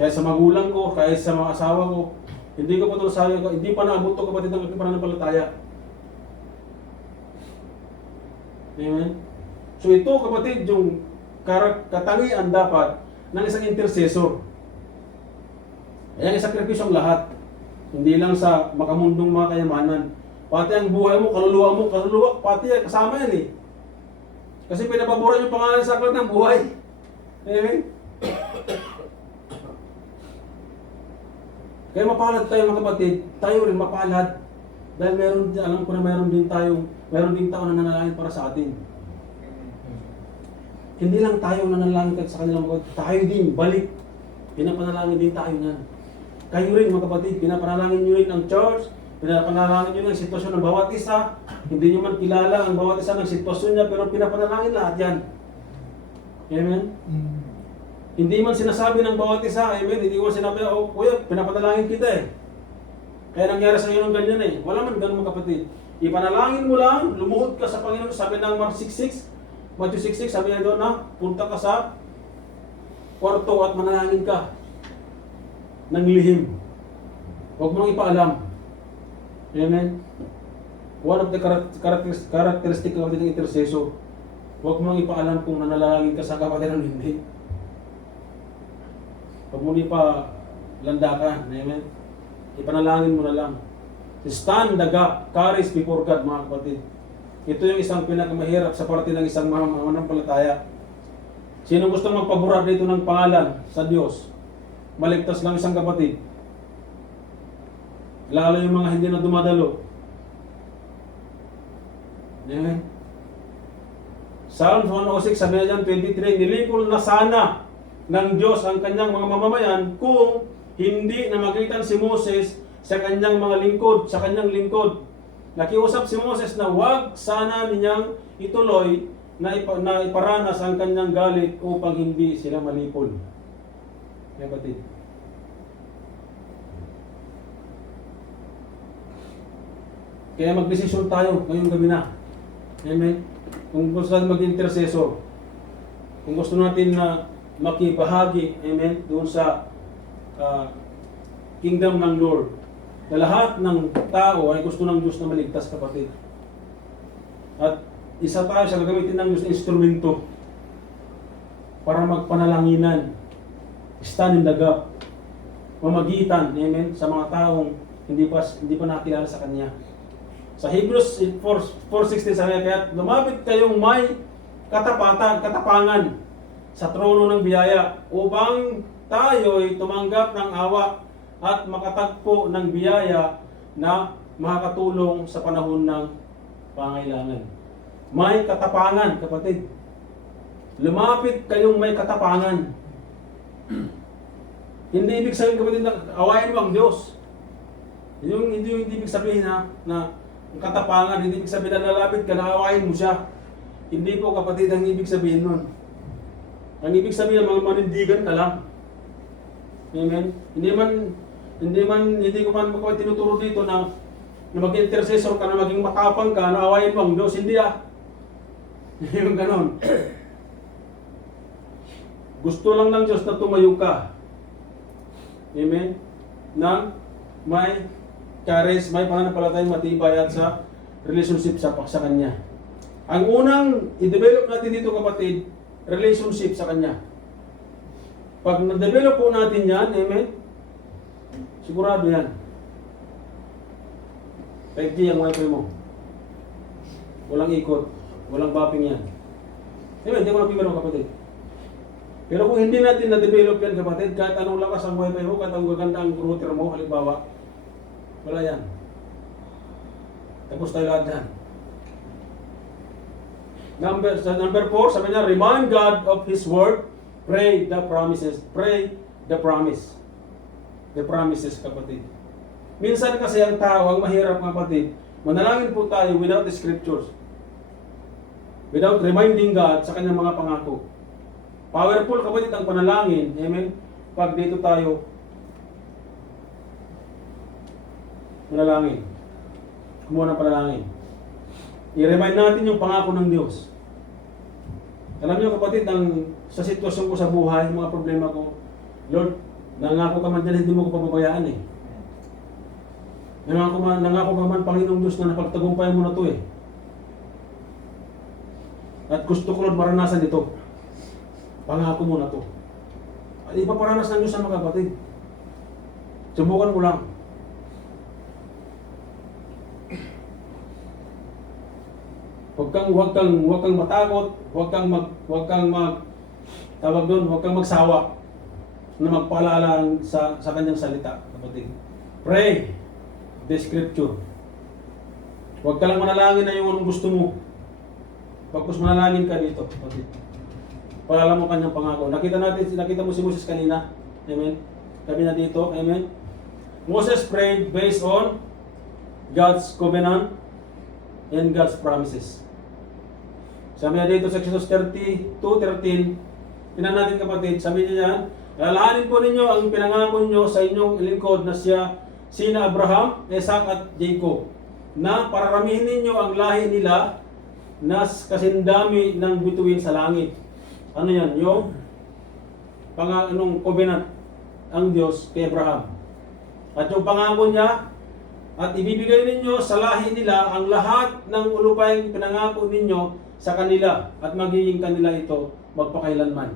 Kaya sa magulang ko, kaya sa mga asawa ko, hindi ko pa ito nasabi, hindi pa naabot to kapatid ng aking pananampalataya. Amen? So ito kapatid, yung katangian dapat ng isang intercessor. Ayan, isakripisyo ang lahat. Hindi lang sa makamundong mga kayamanan. Pati ang buhay mo, kaluluwa, pati kasama yan eh. Kasi pinapaboran yung pangalan sa aklat ng buhay. Amen? Kaya mapalad tayo mga kapatid, tayo rin mapalad. Dahil alam ko na meron din tao na nanalangin para sa atin. Hindi lang tayo nanalangin sa kanilang mga tayo din, balik. Pinapanalangin din tayo nan. Kayo rin mga kapatid, pinapanalangin nyo rin ang church, pinapanalangin nyo rin ang sitwasyon ng bawat isa. Hindi nyo man kilala ang bawat isa ng sitwasyon niya, pero pinapanalangin lahat yan. Amen? Hindi man sinasabi ng bawat isa, amen? Hindi man sinabi, oh kuya, pinapanalangin kita eh. Kaya nangyari sa iyo ng ganyan eh. Wala man ganun mga kapatid. Ipanalangin mo lang, lumuhod ka sa Panginoon, sabi ng Mark 6:6, Matthew 6:6, sabi niya doon na, punta ka sa kwarto at manalangin ka ng lihim. Huwag mong ipaalam. Amen? One of the characteristic of the intercessor. Huwag mong ipaalam kung nanalangin ka sa kapatid ng hindi. Huwag mong ipalandakan. Amen? Ipanalangin mo na lang. Stand the gap, carries before God mga kapatid. Ito yung isang pinakamahirap sa parte ng isang mananampalataya. Sino gusto magpabura dito ng pangalan sa Diyos? Maligtas lang isang kapatid. Lalo yung mga hindi na dumadalo. Amen. Psalm 106, sabi na dyan, 23, nilipol na sana ng Diyos ang kanyang mga mamamayan kung hindi na magitan si Moses sa kanyang mga lingkod, sa kanyang lingkod. Nakiusap si Moses na wag sana ninyang ituloy na iparanas ang kanyang galit upang hindi sila malipol. Kapatid. Kaya magdesisyon tayo ngayong gabi na. Amen? Kung gusto natin mag-intercessor, kung gusto natin na makibahagi, amen, doon sa kingdom ng Lord, na lahat ng tao ay gusto ng Diyos na maligtas, kapatid. At isa tayo sa gagamitin ng Diyos na instrumento para magpanalanginan, stand in the gap, mamagitan, amen, sa mga taong hindi pa nakilala sa Kanya. Sa Hebrews 4:16 sabi kaya lumapit kayong may katapangan sa trono ng biyaya upang tayo'y tumanggap ng awa at makatagpo ng biyaya na makakatulong sa panahon ng pangailangan. May katapangan, kapatid. Lumapit kayong may katapangan. Hindi ibig sabihin, kapatid, na awayin mo ang Diyos. Hindi ibig sabihin na ang katapangan, hindi ibig sabihin na lalapit ka, naawain mo siya. Hindi po kapatid ang ibig sabihin nun. Ang ibig sabihin, mga manindigan ka lang. Amen? Hindi ko man tinuturo dito na mag-intercessor ka, na maging matapang ka, naawain mo ang Diyos. Hindi Hindi yung ganon. Gusto lang ng Diyos na tumayo ka. Amen? Na may charis, may pananampalatayang matibay at sa relationship sa Kanya. Ang unang i-develop natin dito kapatid, relationship sa Kanya. Pag na-develop po natin yan, amen, sigurado yan. 5G ang wifi mo. Walang ikot, walang buffing yan. Amen, hindi ko napibiro kapatid. Pero kung hindi natin na-develop yan kapatid, kahit anong lakas ang wifi mo, kahit ang gaganda ang router mo, halimbawa, wala yan. Tapos tayo lahat dyan. Number 4, sabi niya, remind God of His word, pray the promises. Pray the promise. The promises, kapatid. Minsan kasi ang tao, ang mahirap kapatid, manalangin po tayo without the scriptures. Without reminding God sa kanyang mga pangako. Powerful kapatid ang panalangin. Amen? Pag dito tayo, manalangin. Kumuha ng panalangin. I-remind natin yung pangako ng Diyos. Alam niyo kapatid, sa sitwasyon ko sa buhay, mga problema ko, Lord, nangako ka man dyan, hindi mo ko pababayaan eh. Nangako ka man, Panginoong Diyos, na napagtagumpayan mo na to eh. At gusto ko, Lord, maranasan ito. Pangako mo na to. At ipaparanas ng Diyos sa mga kapatid. Subukan mo lang. Huwag kang matakot, huwag kang magsawa na magpaalala sa kanyang salita, kapatid. Pray the scripture. Huwag ka lang manalangin na yung anong gusto mo. Pagpus manalangin ka dito, kapatid. Paalala mo kanyang pangako. Nakita mo si Moses kanina. Amen. Sabi na dito, amen. Moses prayed based on God's covenant and God's promises. Sabi niya dito sa Exodus 32:13, tinan natin kapatid, sabi niya yan, lalahanin po ninyo ang pinangako niyo sa inyong lingkod na sina Abraham, Isaac at Jacob, na pararamihin ninyo ang lahi nila na kasindami ng bituin sa langit. Ano yan? Yung anong covenant ang Diyos kay Abraham. At yung pangako niya, at ibibigay ninyo sa lahi nila ang lahat ng ulupayang pinangako ninyo sa kanila at magiging kanila ito magpakailanman.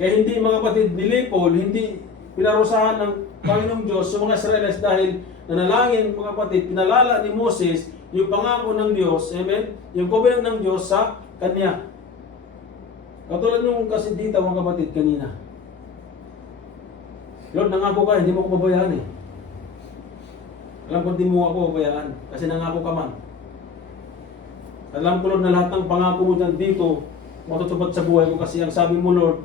Kaya hindi mga kapatid, nilipol, hindi pinarusahan ng Panginoong Diyos sa mga Israelis dahil nanalangin mga kapatid, pinalala ni Moses yung pangako ng Diyos, amen, yung covenant ng Diyos sa kanya. Katulad nung kasi dito mga kapatid kanina. Lord, nangako ka, hindi mo ko pabayaan eh. Alam ko hindi mo ako pabayaan kasi nangako ka man. Alam ko Lord na lahat ng pangako mo dyan dito matutupad sa buhay ko kasi ang sabi mo Lord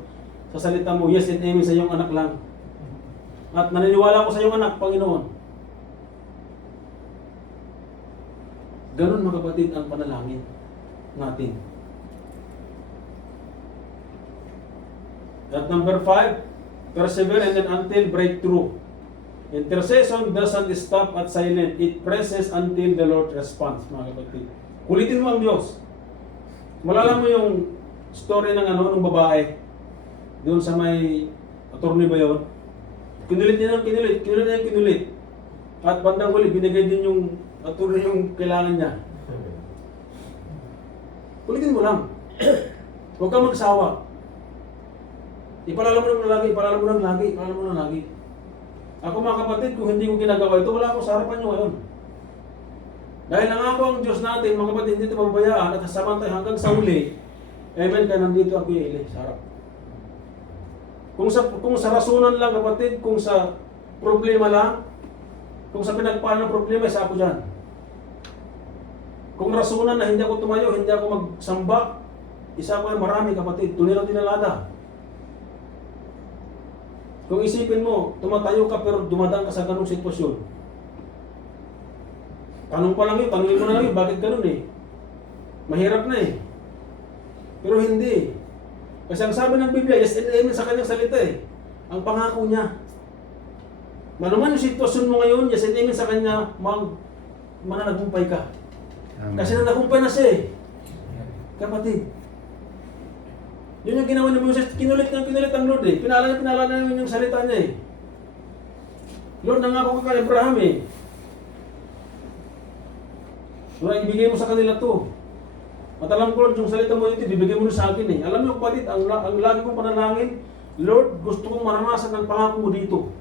sa salita mo, yes and amen sa iyong anak lang. At naniniwala ko sa iyong anak, Panginoon. Ganun mga kapatid ang panalangin natin. At number 5, persevere and then until breakthrough. Intercession doesn't stop at silent. It presses until the Lord responds, mga kapatid. Kulitin mo ang Diyos. Malala mo yung story ng ng babae doon sa may attorney ba yun? Kinulit niya ng kinulit. At bandang huli, binigay din yung attorney yung kailangan niya. Kulitin mo lang. Huwag kang magsawa. Ipalala mo lang lagi. Ako mga kapatid, kung hindi ko ginagawa ito, wala ako sa harapan nyo ngayon. Dahil nangako ang Diyos natin, mga kapatid, hindi ito mababayaan at sasamahan tayo hanggang sa huli. Amen, kaya nandito ang Kuya sa harap. Kung sa rasunan lang kapatid, kung sa problema lang, kung sa pinagpaan ng problema, isa ako dyan. Kung rasunan na hindi ako tumayo, hindi ako magsamba, isa ako yan, marami kapatid, tuniraw tinalada. Kung isipin mo, tumatayo ka pero dumadaan ka sa ganung sitwasyon. Tanong pa lang yun, tanongin mo na lang yun, bakit ganun eh? Mahirap na eh. Pero hindi. Kasi ang sabi ng Biblia, yes and amen sa kanyang salita eh. Ang pangako niya. Manuman yung sitwasyon mo ngayon, yes and amen sa kanya, mananagumpay ka. Amen. Kasi nanagumpay na siya eh. Kapatid. Yun yung ginawa ni Moses, kinulit ang Lord eh. Pinala na yung salita niya eh. Lord, nangako ka kay Abraham eh. Lord, ibigay mo sa kanila to. At alam ko Lord, yung salita mo ito, ibigay mo sa akin eh. Alam mo kapatid, ang lagi kong panalangin, Lord, gusto kong maranasan ng pangako mo dito.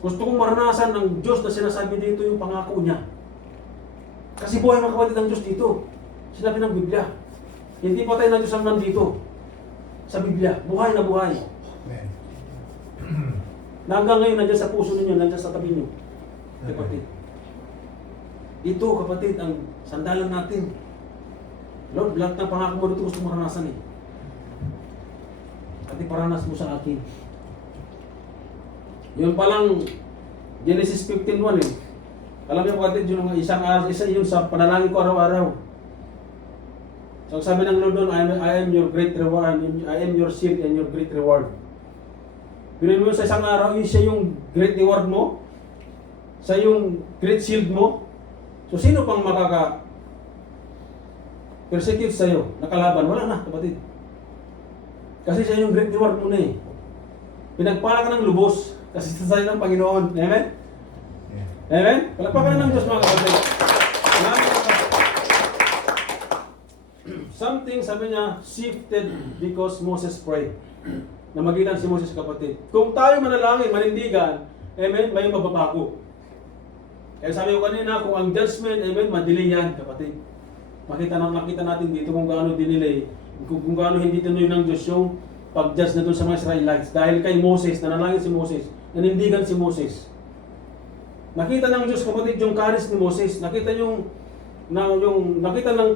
Gusto kong maranasan ng Diyos na sinasabi dito yung pangako niya. Kasi buhay mga kapatid ang Diyos dito. Sinabi ng Biblia. Hindi patay na Diyos ang nandito. Sa Biblia. Buhay na buhay. Amen. Na hanggang ngayon, nandiyan sa puso ninyo, nandiyan sa tabi nyo. Kapatid. Ito, kapatid, ang sandalan natin. Lord, lahat ng pangako mo dito gusto mo maranasan eh. At iparanas mo sa akin. Yun palang Genesis 15:1 eh. Alam niyo kapatid, yun isa yun sa panalangin ko araw-araw. So sabi ng Lord doon, I am your great reward, I am your shield and your great reward. Pero mo sa isang araw, siya yung great reward mo, siya yung great shield mo. So sino pang persecute sa'yo, nakalaban? Wala na, kapatid. Kasi siya yung great reward mo na eh. Pinagpala ka ng lubos kasi sa sa'yo ng Panginoon. Amen? Yeah. Amen? Palagpakan na ng Diyos mga kapatid. Something, sabi niya, shifted because Moses prayed. Namagitan si Moses kapatid. Kung tayo manalangin, manindigan, amen, may mababago. Kaya sabi ko kanina, kung ang judgment, amen, madili yan kapatid. Makita natin dito kung gaano dinilay, kung gaano hindi tinuloy ng Diyos yung pag-judge na doon sa mga Israelites. Dahil kay Moses, nanalangin si Moses, nanindigan si Moses. Nakita ng Diyos kapatid yung karis ni Moses. Nakita ng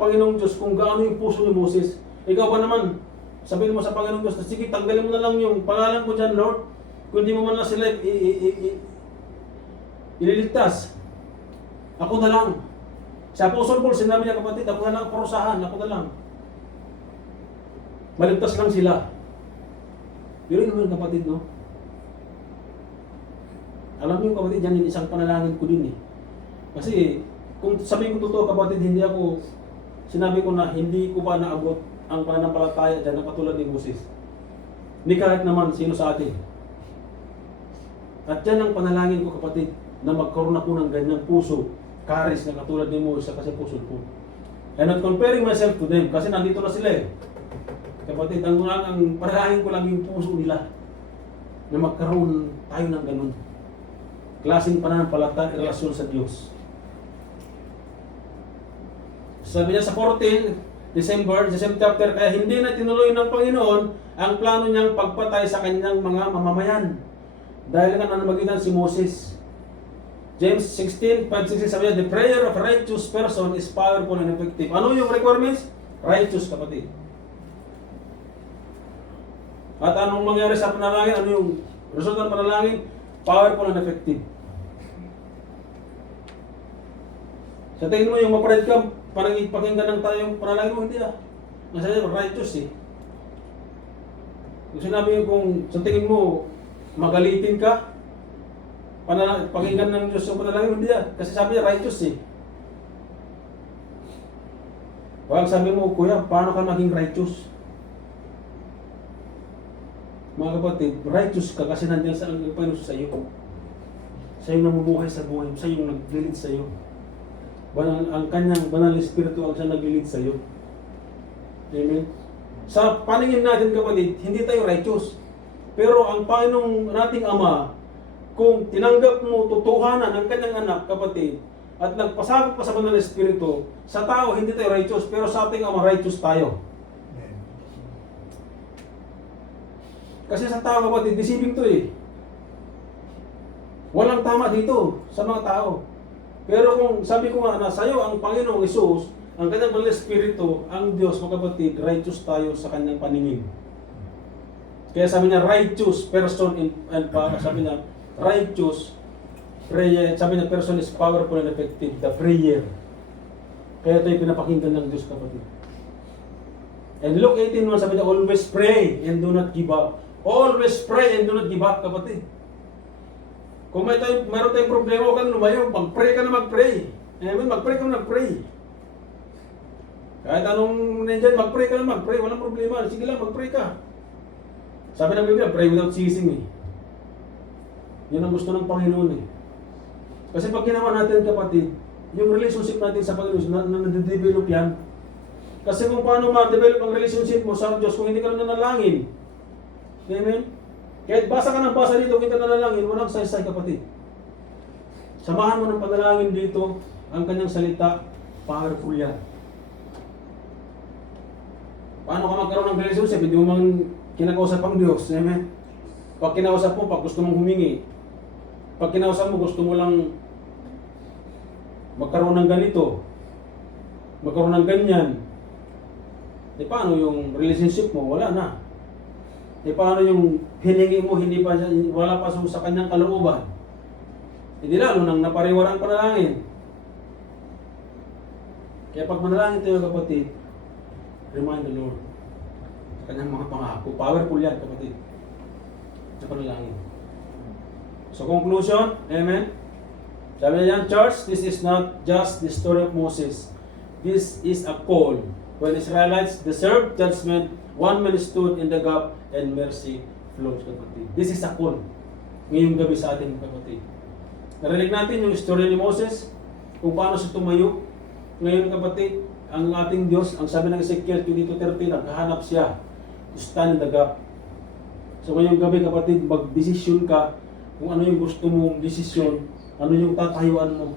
Panginoong Diyos kung gaano yung puso ni Moses. Ikaw ba naman, sabihin mo sa Panginoong Diyos, sige, tanggalin mo na lang yung pangalan ko dyan, Lord. Kung di mo man lang sila ililigtas. Ako na lang. Sa Apostle Paul, sinabi niya kapatid, ako na lang parusahan, ako na lang. Maligtas lang sila. Yun naman kapatid, no? Alam niyo kapatid, yan yung isang panalangin ko din eh. Kasi, kung sabihin ko totoo kapatid, sinabi ko na hindi ko pa naabot ang pananampalataya dyan na katulad ni Moses. Ni kahit naman sino sa atin. At yan ang panalangin ko kapatid, na magkaroon ako ng ganyang puso, karis na katulad ni Moses kasi puso ko. I'm not comparing myself to them kasi nandito na sila eh. Kapatid, ang panalangin ko lang yung puso nila na magkaroon tayo ng ganun. Klaseng pananampalataya, relasyon sa Diyos. Sabi niya sa 14 December chapter, kaya hindi na tinuloy ng Panginoon ang plano niyang pagpatay sa kanyang mga mamamayan. Dahil nga namagitan si Moses. James 16:5-6 sabi niya, the prayer of a righteous person is powerful and effective. Ano yung requirements? Righteous, kapatid. At anong mangyari sa panalangin? Ano yung result ng panalangin? Powerful and effective. Sa tingin mo yung ma-pray ka, parang ipakinggan ng tayong panalangin mo, hindi ah. Nasa niya, righteous eh. Kung sinabi kung sa tingin mo, magalitin ka, pakinggan ng Diyos yung panalangin, hindi ah. Kasi sabi niya, righteous eh. Pag sabi mo, kuya, paano ka maging righteous? Mga kapatid, righteous ka kasi nandiyan sa Panginoon sa iyo. Siya yung namumuhay sa buhay, siya yung naglilid sa iyo. Ang kanyang banal espiritu ang siya naglilid sa iyo. Amen? Sa paningin natin kapatid, hindi tayo righteous. Pero ang Panginoong nating Ama, kung tinanggap mo totohanan ng kanyang anak, kapatid, at nagpasakop pa sa banal espiritu, sa tao hindi tayo righteous, pero sa ating Ama righteous tayo. Kasi sa tao kapatid, deceiving to eh. Walang tama dito sa mga tao. Pero kung sabi ko nga na sa'yo ang Panginoong Isus, ang kanyang banal espiritu, ang Diyos, mga kapatid, righteous tayo sa kanyang paningin. Kaya sabi niya, righteous person sabi niya, righteous prayer, sabi niya, person is powerful and effective, the prayer. Kaya ito yung pinapakinggan ng Diyos, kapatid. And Luke 18:1, sabi niya, always pray and do not give up. Always pray and do not give up, kapatid. Kung mayroon tayong problema, huwag kang lumayo. Mag-pray ka na mag-pray. Amen, mag-pray ka na mag-pray. Kahit anong nandiyan, mag-pray ka na mag-pray. Walang problema. Sige lang, mag-pray ka. Sabi ng Biblia, pray without ceasing eh. Yan ang gusto ng Panginoon eh. Kasi pag ginawa natin, kapatid, yung relationship natin sa Panginoon, na-develop yan. Kasi kung paano ma-develop ang relationship mo sa Diyos kung hindi ka na nanalangin. Amen? Kahit basa ka ng basa dito, kita nanalangin, walang saysay, kapatid. Samahan mo ng panalangin dito, ang kanyang salita, powerful yan. Paano ka magkaroon ng relationship? Hindi mo mang kinakausap ang Diyos. Amen? Pag kinausap mo, pag gusto mong humingi. Pag kinausap mo, gusto mo lang magkaroon ng ganito. Magkaroon ng ganyan. E paano yung relationship mo? Wala na. E paano yung hiningi mo, wala pa sa kanyang kalooban? Hindi lalo nang napariwarang panalangin. Kaya pag manalangin tayo, kapatid, remind the Lord sa kanyang mga pangako. Powerful yan, kapatid. sa panalangin. So conclusion, amen. Sabi niya, church, this is not just the story of Moses. This is a call. When Israelites deserved judgment, one man stood in the gap and mercy flows, kapatid. This is a call. Ngayong gabi sa ating kapatid. Narinig natin yung story ni Moses, kung paano siya tumayo. Ngayon kapatid, ang ating Diyos, ang sabi ng Ezekiel 22:13, naghahanap siya to stand in the gap. So ngayong gabi kapatid, mag-desisyon ka kung ano yung gusto mong desisyon, ano yung tatayuan mo.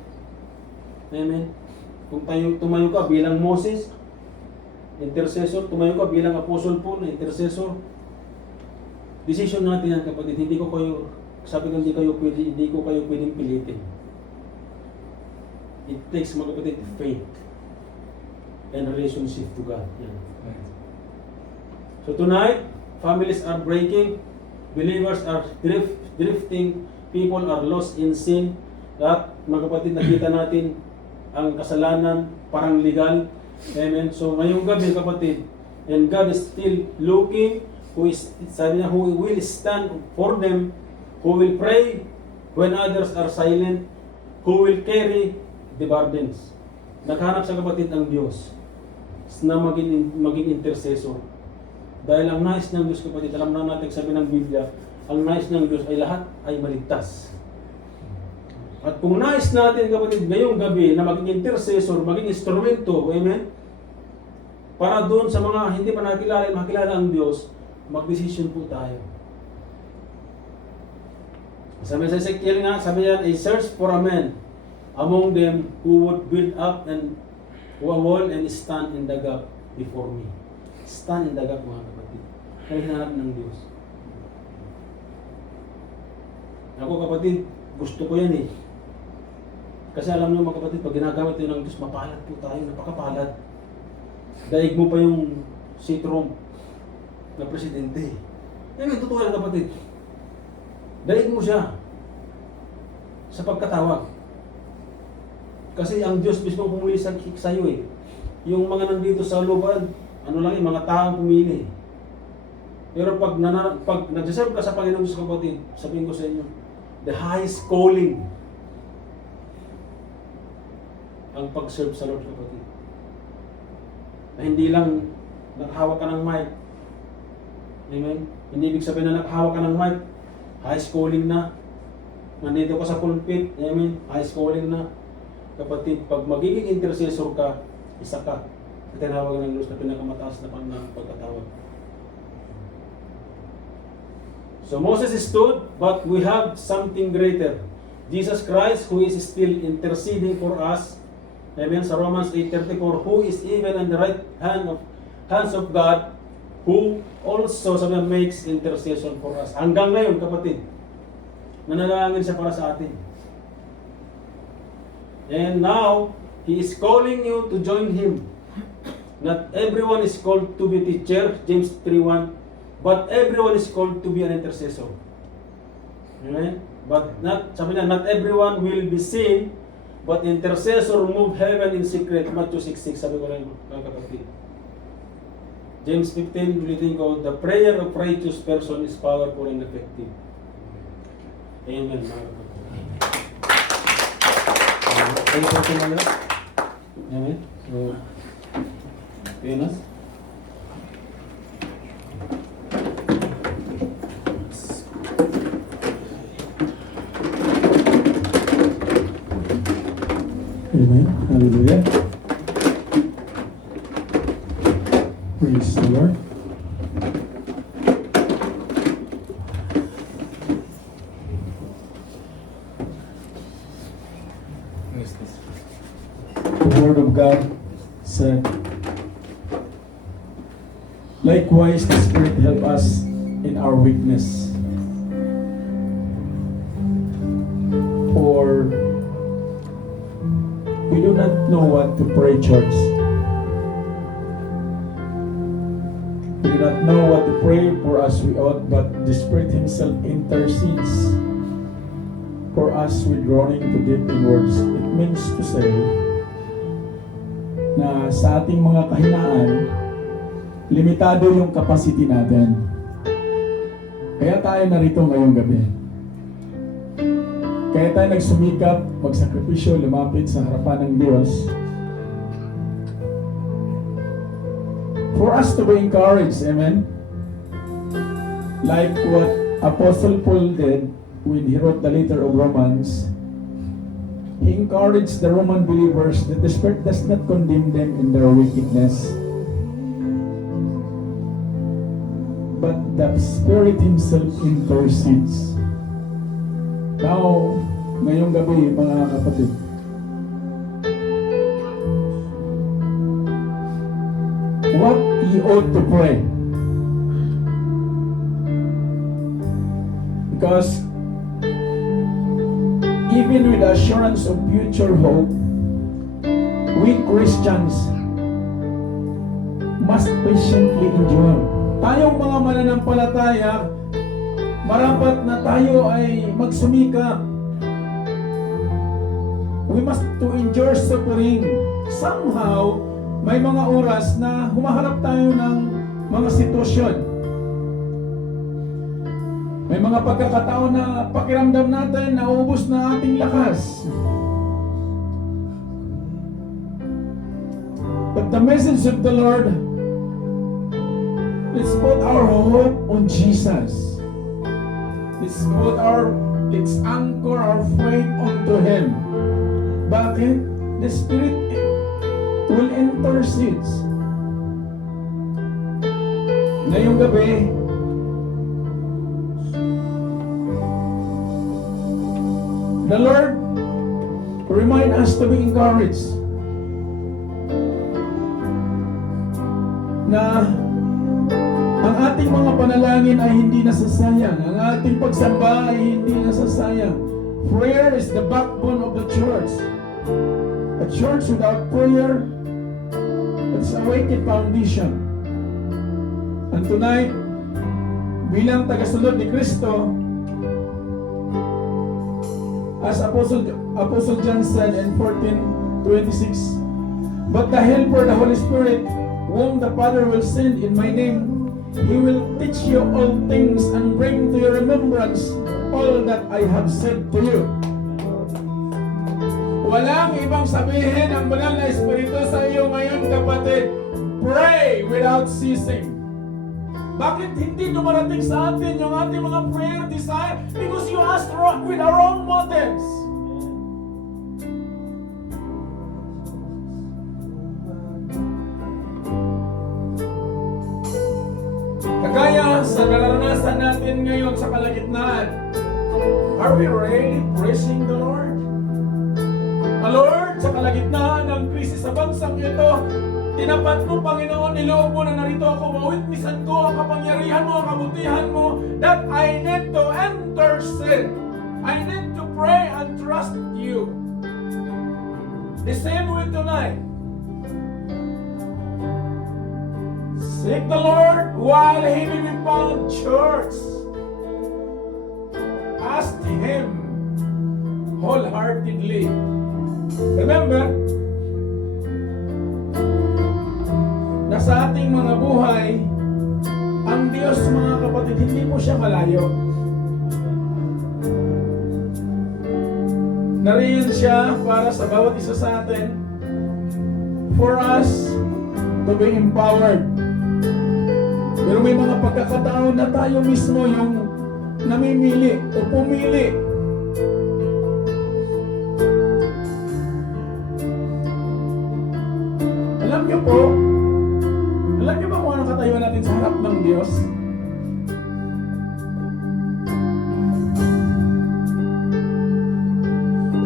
Amen. Kung tumayo ka bilang Moses, intercessor, tumayo ka bilang Apostle Paul, intercessor. Decision natin yan kapatid, hindi ko kayo pwedeng pilitin. It takes mga kapatid, faith and relationship to God. Yan. So tonight, families are breaking, believers are drifting, people are lost in sin. Lahat, mga kapatid, nakita natin ang kasalanan, parang legal. Amen. So ngayong gabi kapatid, and God is still looking, sabi niya, who will stand for them, who will pray when others are silent, who will carry the burdens. Naghanap sa kapatid ang Diyos na maging intercessor. Dahil ang nais ng Diyos kapatid, alam na natin sabi ng Biblia, ang nais ng Diyos ay lahat ay maligtas. At kung nais natin kapatid ngayong gabi na maging intercessor, maging instrumento, amen, para doon sa mga hindi pa makilala ang Diyos, mag-decision po tayo. Sabi sa Ezekiel nga, sabi niya, I search for a man among them who would build up and a wall and stand in the gap before me. Stand in the gap mga kapatid. Kaya hinahanap ng Diyos. Ako kapatid, gusto ko yan eh. Kasi alam niyo mga kapatid, pag ginagamit tayo ng Diyos, mapalad po tayo, napakapalad. Daig mo pa yung seat-room na presidente. Yan, totoo yan kapatid. Daig mo siya sa pagkatawag. Kasi ang Diyos mismo pumili sa iyo eh. Yung mga nandito sa looban, ano lang mga taong pumili. Pero pag nag-serve ka sa Panginoon Diyos kapatid, sabihin ko sa inyo, the highest calling ang pag-serve sa Lord kapatid. Na hindi lang naghawak ka ng mic. Amen? Hindi ibig sabihin na naghawak ka ng mic, highest calling na. Nandito ka sa pulpit, amen? Highest calling na. Kapatid, pag magiging intercessor ka, isa ka. Tinawag ng Diyos na pinakamataas na pagkatawag. So Moses stood, but we have something greater. Jesus Christ, who is still interceding for us. Amen. Sa Romans 8:34, who is even on the right hands of God, who also makes intercession for us. Hanggang ngayon, kapatid, nanalangin siya para sa atin. And now, He is calling you to join Him. Not everyone is called to be teacher, James 3:1, but everyone is called to be an intercessor. Amen? But sabi niya, not everyone will be seen, but intercessor move heaven in secret. Matthew 6:6, sabi ko rin mga kapatid. James 15, reading ko, the prayer of righteous person is powerful and effective. Amen, mga kapatid. Thank you so much. Amen. So, Venus. Amen. Hallelujah. Praise the Lord. The Word of God said, likewise the Spirit help us in our weakness. For we do not know what to pray, church. We do not know what to pray for as we ought, but the Spirit Himself intercedes for us with groaning too deep in words. It means to say na sa ating mga kahinaan, limitado yung capacity natin. Kaya tayo narito ngayong gabi. Kaya tayo nagsumikap, magsakripisyo, lumapit sa harapan ng Diyos. For us to be encouraged, amen? Like what Apostle Paul did when he wrote the letter of Romans, he encouraged the Roman believers that the Spirit does not condemn them in their wickedness, but the Spirit Himself intercedes. Now, ngayong gabi, mga kapatid, what you ought to pray. Because even with the assurance of future hope, we Christians must patiently endure. Tayong mga mananampalataya, marapat na tayo ay magsumikap. We must to endure suffering. Somehow, may mga oras na humaharap tayo ng mga sitwasyon. May mga pagkakataon na pakiramdam natin na ubos na ating lakas. But the message of the Lord, let's put our hope on Jesus. Let's anchor our faith onto Him. Bakit? The Spirit will intercede. Ngayong gabi, the Lord remind us to be encouraged na ang ating mga panalangin ay hindi nasasayang. Ang ating pagsamba ay hindi nasasayang. Prayer is the backbone of the church. A church without prayer, it's a wicked foundation. And tonight, bilang tagasunod ni Kristo, as Apostle John said in 14:26, but the Helper, the Holy Spirit, whom the Father will send in my name, He will teach you all things and bring to your remembrance all that I have said to you. Walang ibang sabihin ang banal na Espiritu sa iyo ngayon, kapatid. Pray without ceasing. Bakit hindi dumarating sa atin yung ating mga prayer desire? Because you ask with our wrong motives. Kagaya sa naranasan natin ngayon sa kalagitnaan, are we really praising the Lord? Lord, sa kalagitnaan ng krisis sa bansang ito, tinapat mo, Panginoon, niloob mo na narito ako, mawitnessan ko ang kapangyarihan mo, ang kabutihan mo, that I need to intercede. I need to pray and trust you. The same way tonight. Seek the Lord while He may be found, church. Ask Him wholeheartedly. Remember, na sa ating mga buhay, ang Diyos, mga kapatid, hindi po siya malayo. Nariyan siya para sa bawat isa sa atin, for us to be empowered. Pero may mga pagkakataon na tayo mismo yung namimili o pumili. Alam niyo ba kung anong katayuan natin sa harap ng Diyos?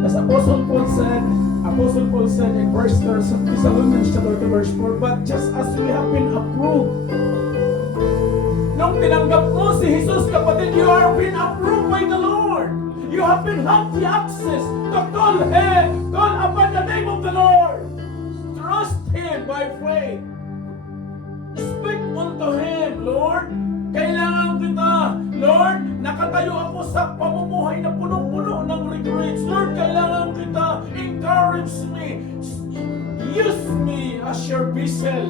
As Apostle Paul said in 1 Thessalonians chapter 2 verse 4, but just as we have been approved, nung tinanggap mo si Jesus, kapatid, you are been approved by the Lord. You have been had the access to call upon the name of the Lord. Trust Him by faith. Speak unto Him, Lord. Kailangan kita, Lord. Nakatayo ako sa pamumuhay na punong-puno ng regrets. Lord, kailangan kita. Encourage me. Use me as your vessel.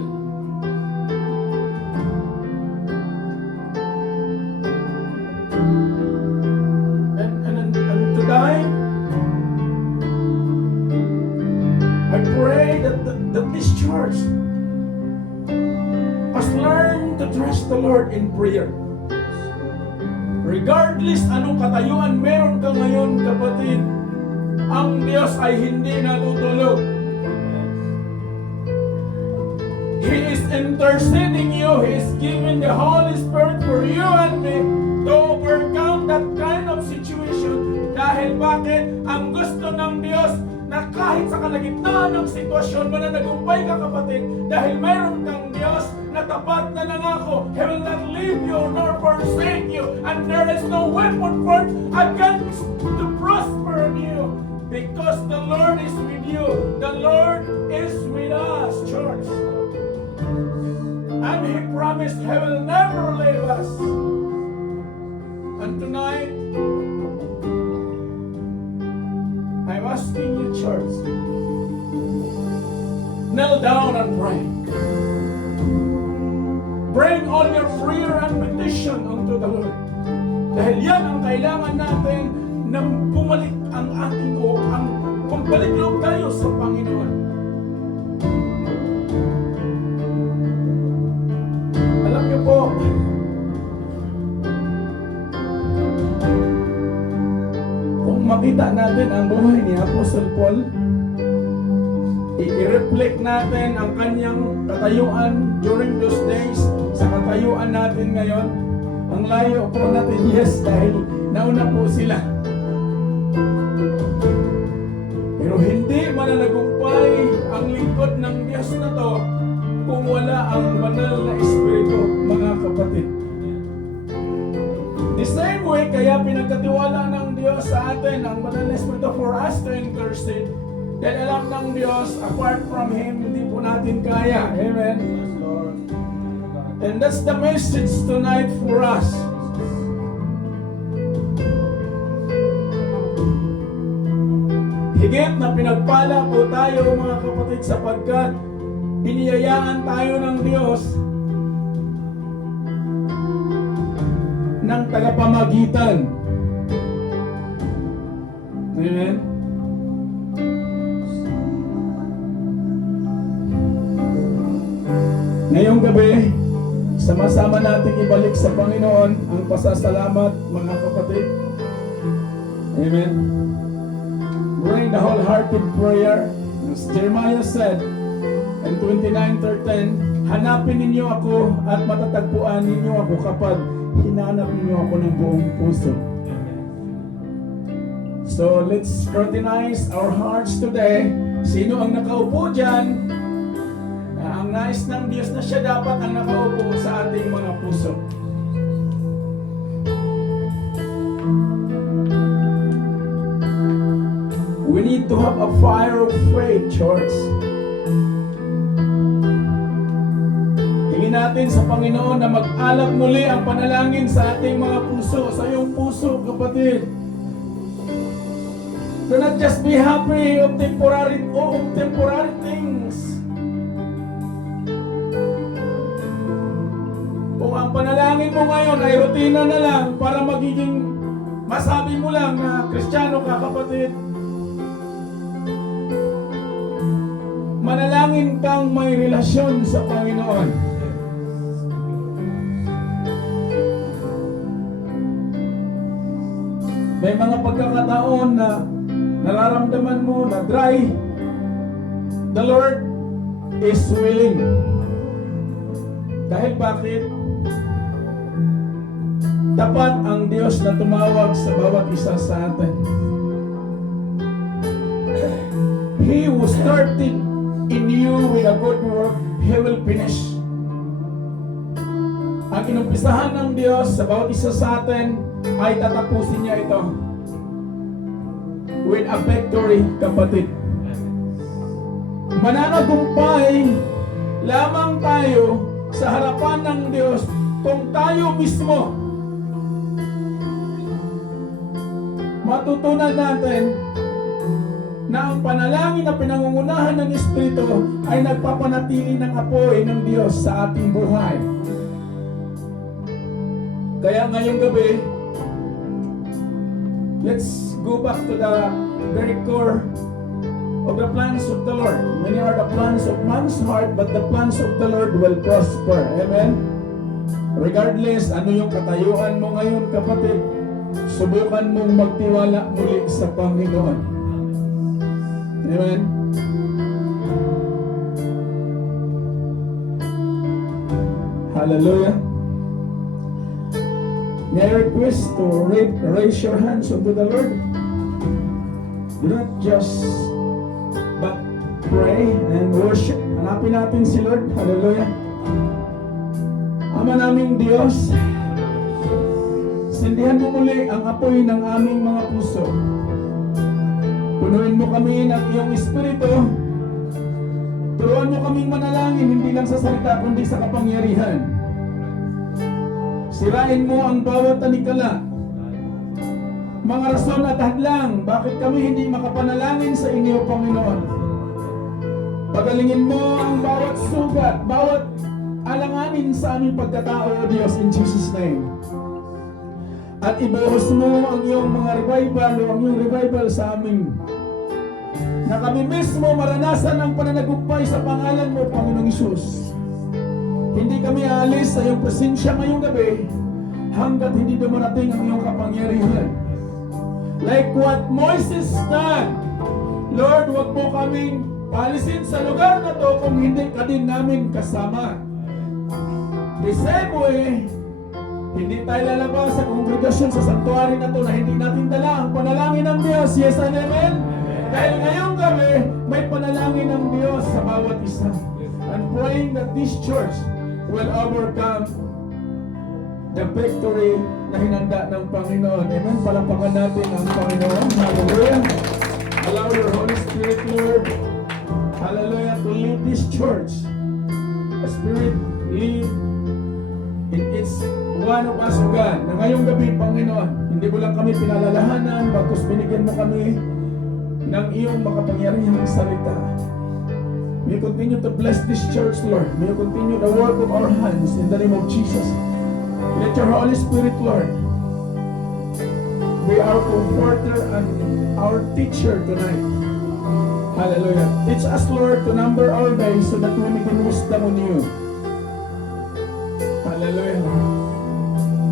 to trust the Lord in prayer. Regardless anong katayuan meron ka ngayon, kapatid, ang Diyos ay hindi natutulog. He is interceding you. He is giving the Holy Spirit for you and me to overcome that kind of situation. Dahil bakit? Ang gusto ng Diyos na kahit sa kalagitnaan ng sitwasyon, mananagumpay ka, kapatid, dahil mayroon kang Diyos na tapat na nangako, He will not leave you nor forsake you, and there is no weapon formed against to prosper on you, because the Lord is with you. The Lord is with us, church. And He promised He will never leave us. And tonight, I'm asking you, church, kneel down and pray. Bring all your prayer and petition unto the Lord. Dahil yan ang kailangan natin nang bumalik ang ating ang pagbalik loob tayo sa Panginoon. Alam niyo po, kung makita natin ang buhay ni Apostle Paul, i-reflect natin ang kanyang katayuan during those days sa katayuan natin ngayon. Ang layo po natin, yes, dahil nauna po sila. Pero hindi mananagumpay ang lingkod ng Diyos na to kung wala ang banal na Espiritu, mga kapatid. The same way, kaya pinagkatiwala ng Diyos sa atin ang banal na Espiritu for us to intercede. Dahil alam ng Diyos, apart from Him, hindi po natin kaya. Amen? Yes, Lord. And that's the message tonight for us. Higit na pinagpala po tayo, mga kapatid, sapagkat biniyayaan tayo ng Diyos ng tagapamagitan. Amen? Ngayong gabi, sama-sama nating ibalik sa Panginoon ang pasasalamat, mga kapatid. Amen. Bring the wholehearted prayer. As Jeremiah said in 29:13, hanapin ninyo ako at matatagpuan ninyo ako kapag hinanap ninyo ako ng buong puso. So let's scrutinize our hearts today. Sino ang nakaupo dyan? Ang nais ng Diyos na siya dapat ang nakaupo sa ating mga puso. We need to have a fire of faith, church. Hingin natin sa Panginoon na mag-alab muli ang panalangin sa ating mga puso, sa iyong puso, kapatid. Do not just be happy of temporary things. Kung ang panalangin mo ngayon ay rutina na lang para magiging masabi mo lang na Kristiyano ka, kapatid, manalangin kang may relasyon sa Panginoon. May mga pagkakataon na nararamdaman mo na dry. The Lord is willing. Dahil bakit? Tapat ang Diyos na tumawag sa bawat isa sa atin. He who started in you with a good work, He will finish. Ang inumpisahan ng Diyos sa bawat isa sa atin ay tatapusin niya ito with a victory, kapatid. Mananagumpay lamang tayo sa harapan ng Diyos kung tayo mismo matutunan natin na ang panalangin na pinangungunahan ng Espiritu ay nagpapanatili ng apoy ng Diyos sa ating buhay. Kaya ngayong gabi, let's go back to the very core of the plans of the Lord. Many are the plans of man's heart, but the plans of the Lord will prosper. Amen? Regardless ano yung katayuan mo ngayon, kapatid, subukan mong magtiwala muli sa Panginoon. Amen? Hallelujah. May I request to raise your hands unto the Lord. Do not just but pray and worship. Hanapin natin si Lord. Hallelujah. Ama naming Diyos, sindihan mo muli ang apoy ng aming mga puso. Punuin mo kami ng iyong Espiritu. Turuan mo kaming manalangin, hindi lang sa salita, kundi sa kapangyarihan. Sirain mo ang bawat tanikala, mga rason at hadlang, bakit kami hindi makapanalangin sa inyo, Panginoon. Pagalingin mo ang bawat sugat, bawat alanganin sa aming pagkatao, O Diyos, in Jesus' name. At ibuhos mo ang iyong mga revival o ang iyong revival sa amin, na kami mismo maranasan ang pananagumpay sa pangalan mo, Panginoong Isus. Hindi kami aalis sa iyong presensya ngayong gabi hanggat hindi dumarating ang iyong kapangyarihan. Like what Moses done, Lord, huwag mo kaming paalisin sa lugar na to kung hindi ka din namin kasama. The same way, hindi tayo lalabas sa kongregasyon sa santuary na to na hindi natin dala ang panalangin ng Diyos. Yes and amen? Dahil ngayong gabi, may panalangin ng Diyos sa bawat isa. And praying that this church will overcome the victory na hinanda ng Panginoon. Amen? Palapakan natin ang Panginoon. Hallelujah. Allow your Holy Spirit, Lord, hallelujah, to lead this church. The Spirit lead in its one of us, O God, na ngayong gabi, Panginoon, hindi mo lang kami pinalalahanan, bagkus binigyan mo kami ng iyong makapangyarihang salita. May you continue to bless this church, Lord. May you continue the work of our hands in the name of Jesus. Let your Holy Spirit, Lord, be our comforter and our teacher tonight. Hallelujah. Teach us, Lord, to number our days so that we may gain wisdom on you. Hallelujah.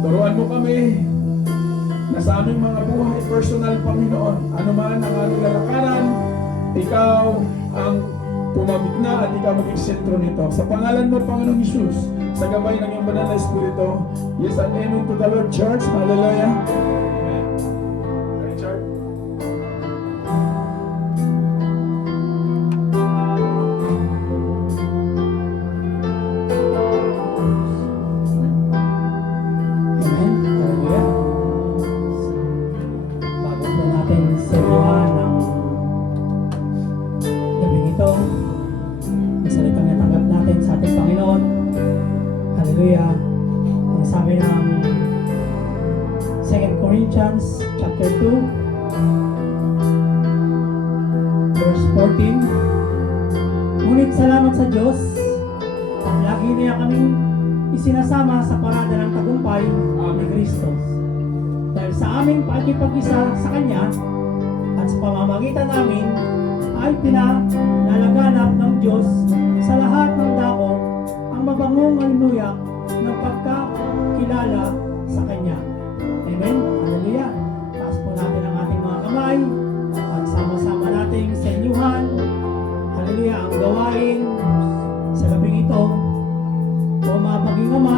Turuan mo kami na sa aming mga buhay personal, Panginoon, ano man ang aming lalakaran, ikaw ang pumagitna at ikaw maging sentro nito. Sa pangalan mo, Panginoong Isus, sa gabay ng iyong banal na Espiritu, yes and amen to the Lord Church. Hallelujah. Amen. Richard. Amen. Hallelujah. Bago po natin simulan ng gabing ito, ang salitang natanggap natin sa ating Panginoon. Hallelujah. Ang sabi ng 2 Corinthians chapter 2 verse 14. Ngunit salamat sa Diyos at lagi niya kaming isinasama sa parada ng tagumpay ni Kristo. Dahil sa aming pakikipag-isa sa Kanya at sa pamamagitan namin ay pinalalaganap ng Diyos sa lahat ng dako ang mabangong halimuyak ng pagkakilala sa Kanya. Amen? Hallelujah! Taas po natin ang ating mga kamay at sama-sama nating senyuhan. Hallelujah! Ang gawain sa gabing ito. O mabaging Ama,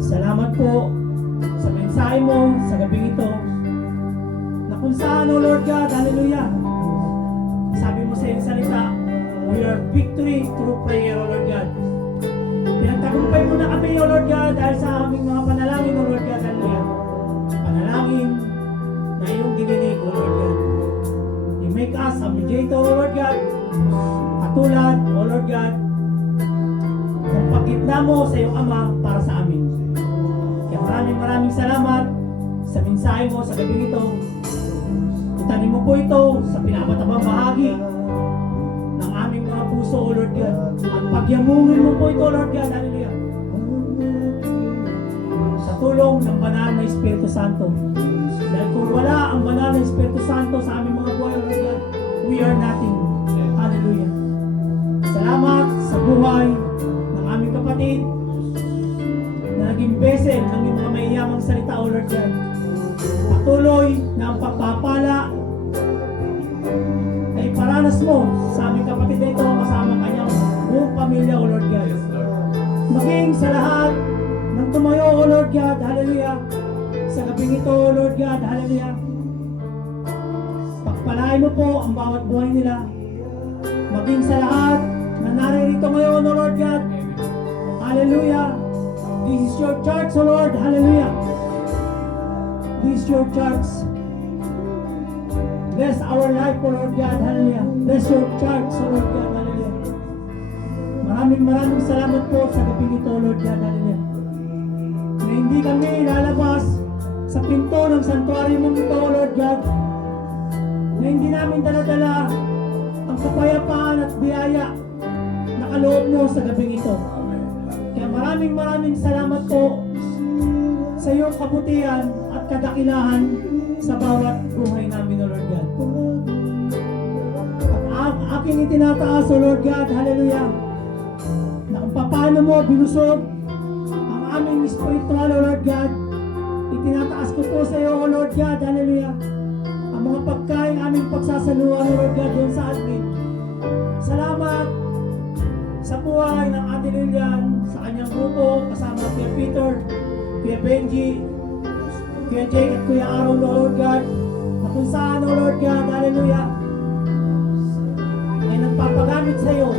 salamat po sa mensahe mo sa gabing ito na kung saan, O Lord God, hallelujah, sabi mo sa iyong salita, we are victory through prayer, O Lord God. Pinagtagumpay mo na kami, O Lord God, dahil sa aming mga panalangin, O Lord God, hallelujah. Panalangin na iyong dininig, O Lord God. You make us a mediator, O Lord God, katulad, O Lord God, ng pagkitna mo sa iyong Ama para sa amin. Kaya maraming salamat sa mensahe mo sa gabi ito. Itanim mo po ito sa pinakatabang bahagi ng aming mga puso, O Lord God. At pagyamungin mo po ito, Lord God. Hallelujah. Sa tulong ng banal na Espiritu Santo. Dahil kung wala ang banal na Espiritu Santo sa aming mga buhay, O Lord God, we are nothing. Hallelujah. Salamat sa buhay ng aming kapatid. naging besel ng iyong mga mayayamang salita, O Lord God. Patuloy na ang pagpapala na iparanas mo sa aming kapatid na ito kasama kanyang buong pamilya, O Lord God. Maging sa lahat ng tumayo, O Lord God, hallelujah, sa gabing ito, O Lord God, hallelujah. Pagpalain mo po ang bawat buhay nila. Maging sa lahat na naririto ngayon, O Lord God, hallelujah. This is your church, O Lord, hallelujah. This is your church. Bless our life, O Lord God, hallelujah. Bless your church, O Lord God, hallelujah. Maraming salamat po sa gabing ito, Lord God, hallelujah. Na hindi kami lalabas sa pinto ng santuario mong ito, Lord God. Na hindi namin daladala ang kapayapaan at biyaya na kaloob mo sa gabing ito. Kaya maraming salamat po sa iyong kabutihan at kadakilahan sa bawat buhay namin, O Lord God. At ang aking itinataas, O Lord God, hallelujah, na kung paano mo binusog ang aming spiritual, O Lord God, itinataas ko po sa iyo, O Lord God, hallelujah, ang mga pagkain aming pagsasaluhan, O Lord God, doon sa atin. Salamat sa buhay ng Ate Lilian, sa kanyang grupo, kasama Kuya Peter, Kuya Benji, Kuya Jake at Kuya Aaron, O Lord God, na kung saan, O Lord God, hallelujah, ay nagpapagamit sa iyo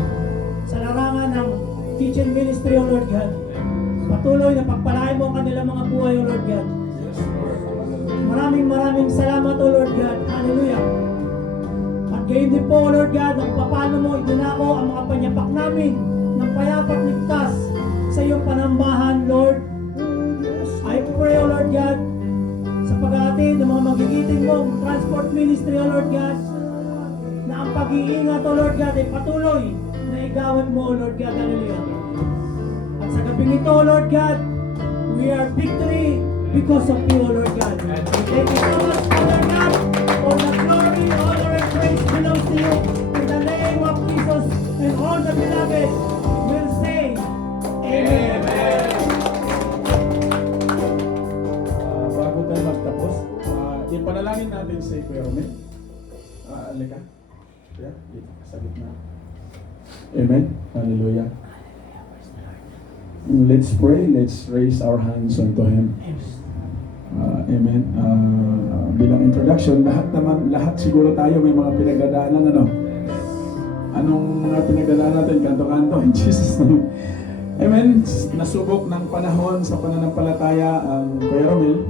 sa larangan ng kitchen ministry, O Lord God. Patuloy na pagpalain mo ang kanilang mga buhay, O Lord God. Maraming salamat, O Lord God, hallelujah. At gayon din po, O Lord God, ang paano mo idinako ang mga panyapak namin ng payapat ligtas sa iyong panambahan, Lord. I pray, O Lord God, sa pag-aatid ng mga magigiting mong transport ministry, O Lord God, na ang pag-iingat, O Lord God, ay patuloy na igawad mo, O Lord God, hallelujah. At sa gabing ito, O Lord God, we are victory because of you, O Lord God. Thank you so much, Father God, for the glory, honor, and praise belongs to you. In the name of Jesus and all the beloved will say, Amen. Bago tayo magtapos, ipanalangin natin si Kuya Romel. Alika. Yeah, dito, sa gitna. Amen. Hallelujah. Let's pray. Let's raise our hands unto Him. Amen. Bilang introduction, lahat siguro tayo may mga pinagdadaanan, ano? Anong mga pinagdadaanan natin? Kanto-kanto in Jesus' name. Amen. Nasubok ng panahon sa pananampalataya ang Kuya Romel.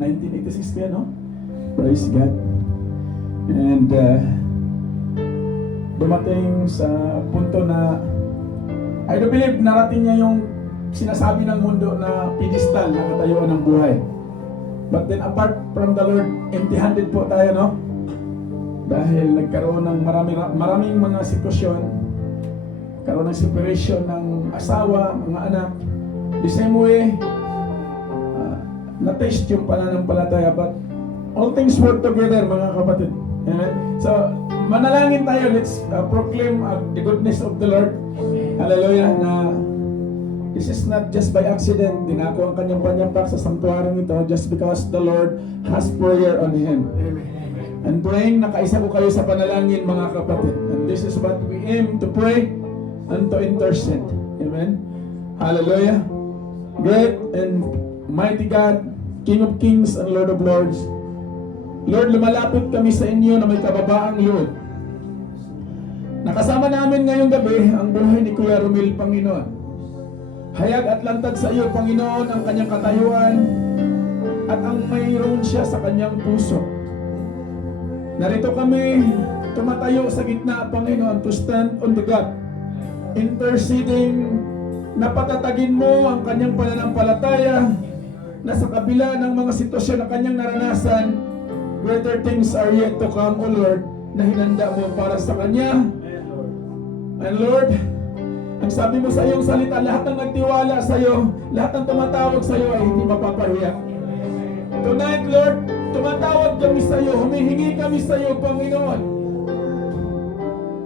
1986 yan, no? Praise God. And dumating sa punto na I do believe narating niya yung sinasabi ng mundo na pedestal na katayuan ng buhay. But then apart from the Lord, empty-handed po tayo, no? Dahil nagkaroon ng maraming mga sitwasyon, karoon ng separation ng asawa, mga anak. The same way, na-taste yung pananampalataya, but all things work together, mga kapatid. Amen? So, manalangin tayo. Let's proclaim the goodness of the Lord. Hallelujah. Na this is not just by accident. Dinako ang kanyang panyampak sa sanctuary ito just because the Lord has prayer on Him. And praying, nakaisa ko kayo sa panalangin, mga kapatid. And this is what we aim to pray and to intercede. Amen. Hallelujah. Great and mighty God, King of Kings and Lord of Lords. Lord, lumalapit kami sa inyo na may kababaang loob. Nakasama namin ngayong gabi ang buhay ni Kuya Romel, Panginoon. Hayag at lantad sa iyo, Panginoon, ang kanyang katayuan at ang mayroon siya sa kanyang puso. Narito kami tumatayo sa gitna, Panginoon, to stand on the gap, interceding na patatagin mo ang kanyang pananampalataya na sa kabila ng mga sitwasyon na kanyang naranasan, greater things are yet to come, O Lord, na hinanda mo para sa kanya. And Lord, ang sabi mo sa iyong salita, lahat ng nagtiwala sa iyo, lahat ng tumatawag sa iyo ay hindi mapapahiya. Tonight, Lord, tumatawag kami sa iyo, humihingi kami sa iyo, Panginoon.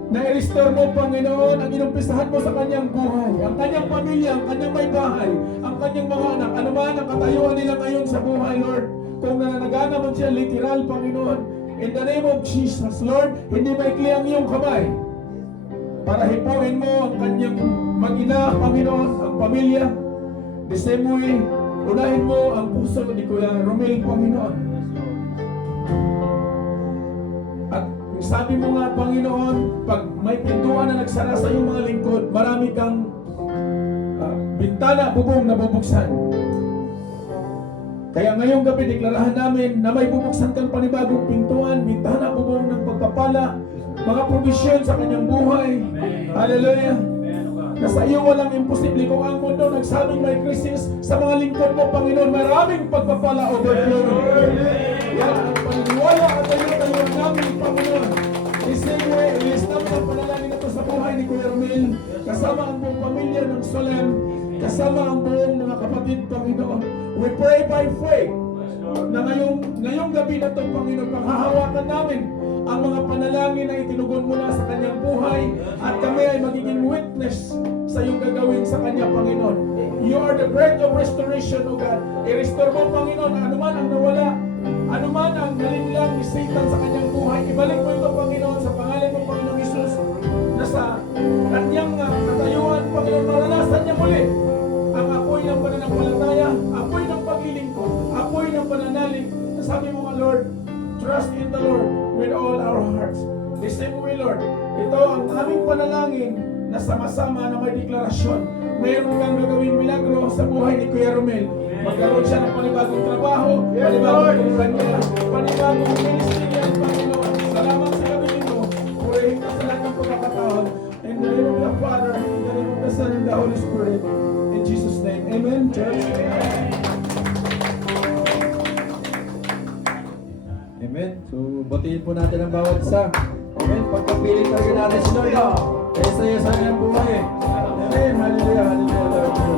na i-restore mo, Panginoon, ang inumpisahan mo sa kanyang buhay, ang kanyang pamilya, ang kanyang may bahay, ang kanyang mga anak, ano man ang katayuan nila ngayon sa buhay, Lord. Kung nananagana man siya literal, Panginoon, in the name of Jesus, Lord, hindi maikli ang iyong kamay para hipuin mo ang kanyang mag-ina, Panginoon, ang pamilya. The same way, unahin mo ang puso ni Kuya Romel, Panginoon. At sabi mo nga, Panginoon, pag may pintuan na nagsara sa iyong mga lingkod, marami kang bintana, bubong na bubuksan. Kaya ngayong gabi, deklarahan namin na may bubuksan kang panibagong pintuan, bintana, bubong ng pagpapala, mga provision sa kanyang buhay. Hallelujah. Na sa iyo walang imposible. Kung ang mundo nagsabing may krisis, sa mga lingkod mo, Panginoon, maraming pagpapala overflowing. Yan ang paniniwala at tayo namin, Panginoon. The same way, ilis namin ang panalangin na ito sa buhay ni Kuya Romel, kasama ang buong pamilya ng Solemn, kasama ang buong mga kapatid, Panginoon. We pray by faith na ngayong gabi na ito, Panginoon, panghahawakan namin ang mga panalangin na itinugon mo na sa kanyang buhay at kami ay magiging witness sa iyong gagawin sa kanya, Panginoon. You are the bread of restoration, O God. I-restore mo, Panginoon, anuman ang nawala, anuman ang nalinlang ni Satan sa kanyang buhay, ibalik mo ito, Panginoon, sa pangalan mo, Panginoon Jesus, na sa kanyang katayuan, Panginoon, maranasan niya muli ang apoy ng pananampalataya, apoy ng paglilingkod, apoy ng pananalig. Sabi mo nga, Lord, trust in the Lord with all our hearts. The same way, Lord, ito ang aming panalangin na sama-sama na may deklarasyon. Mayroon kang gagawin milagro sa buhay ni Kuya Romel. Magkaroon siya ng panibagong trabaho, panibagong kumpanya, panibagong ministry, Panginoon. Salamat sa gabi nito. Purihin ka sa lahat ng pagkakataon. In the name of the Father, in the name of the Son, and the Holy Spirit. In Jesus' name. Amen, church. Amen. So, batiin po natin ang bawat isa. Amen. Pagkapiling talaga natin si Lord. Kaya sa'yo sa kanyang buhay. Amen. Hallelujah. Hallelujah.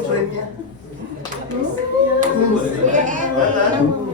Kuya Em,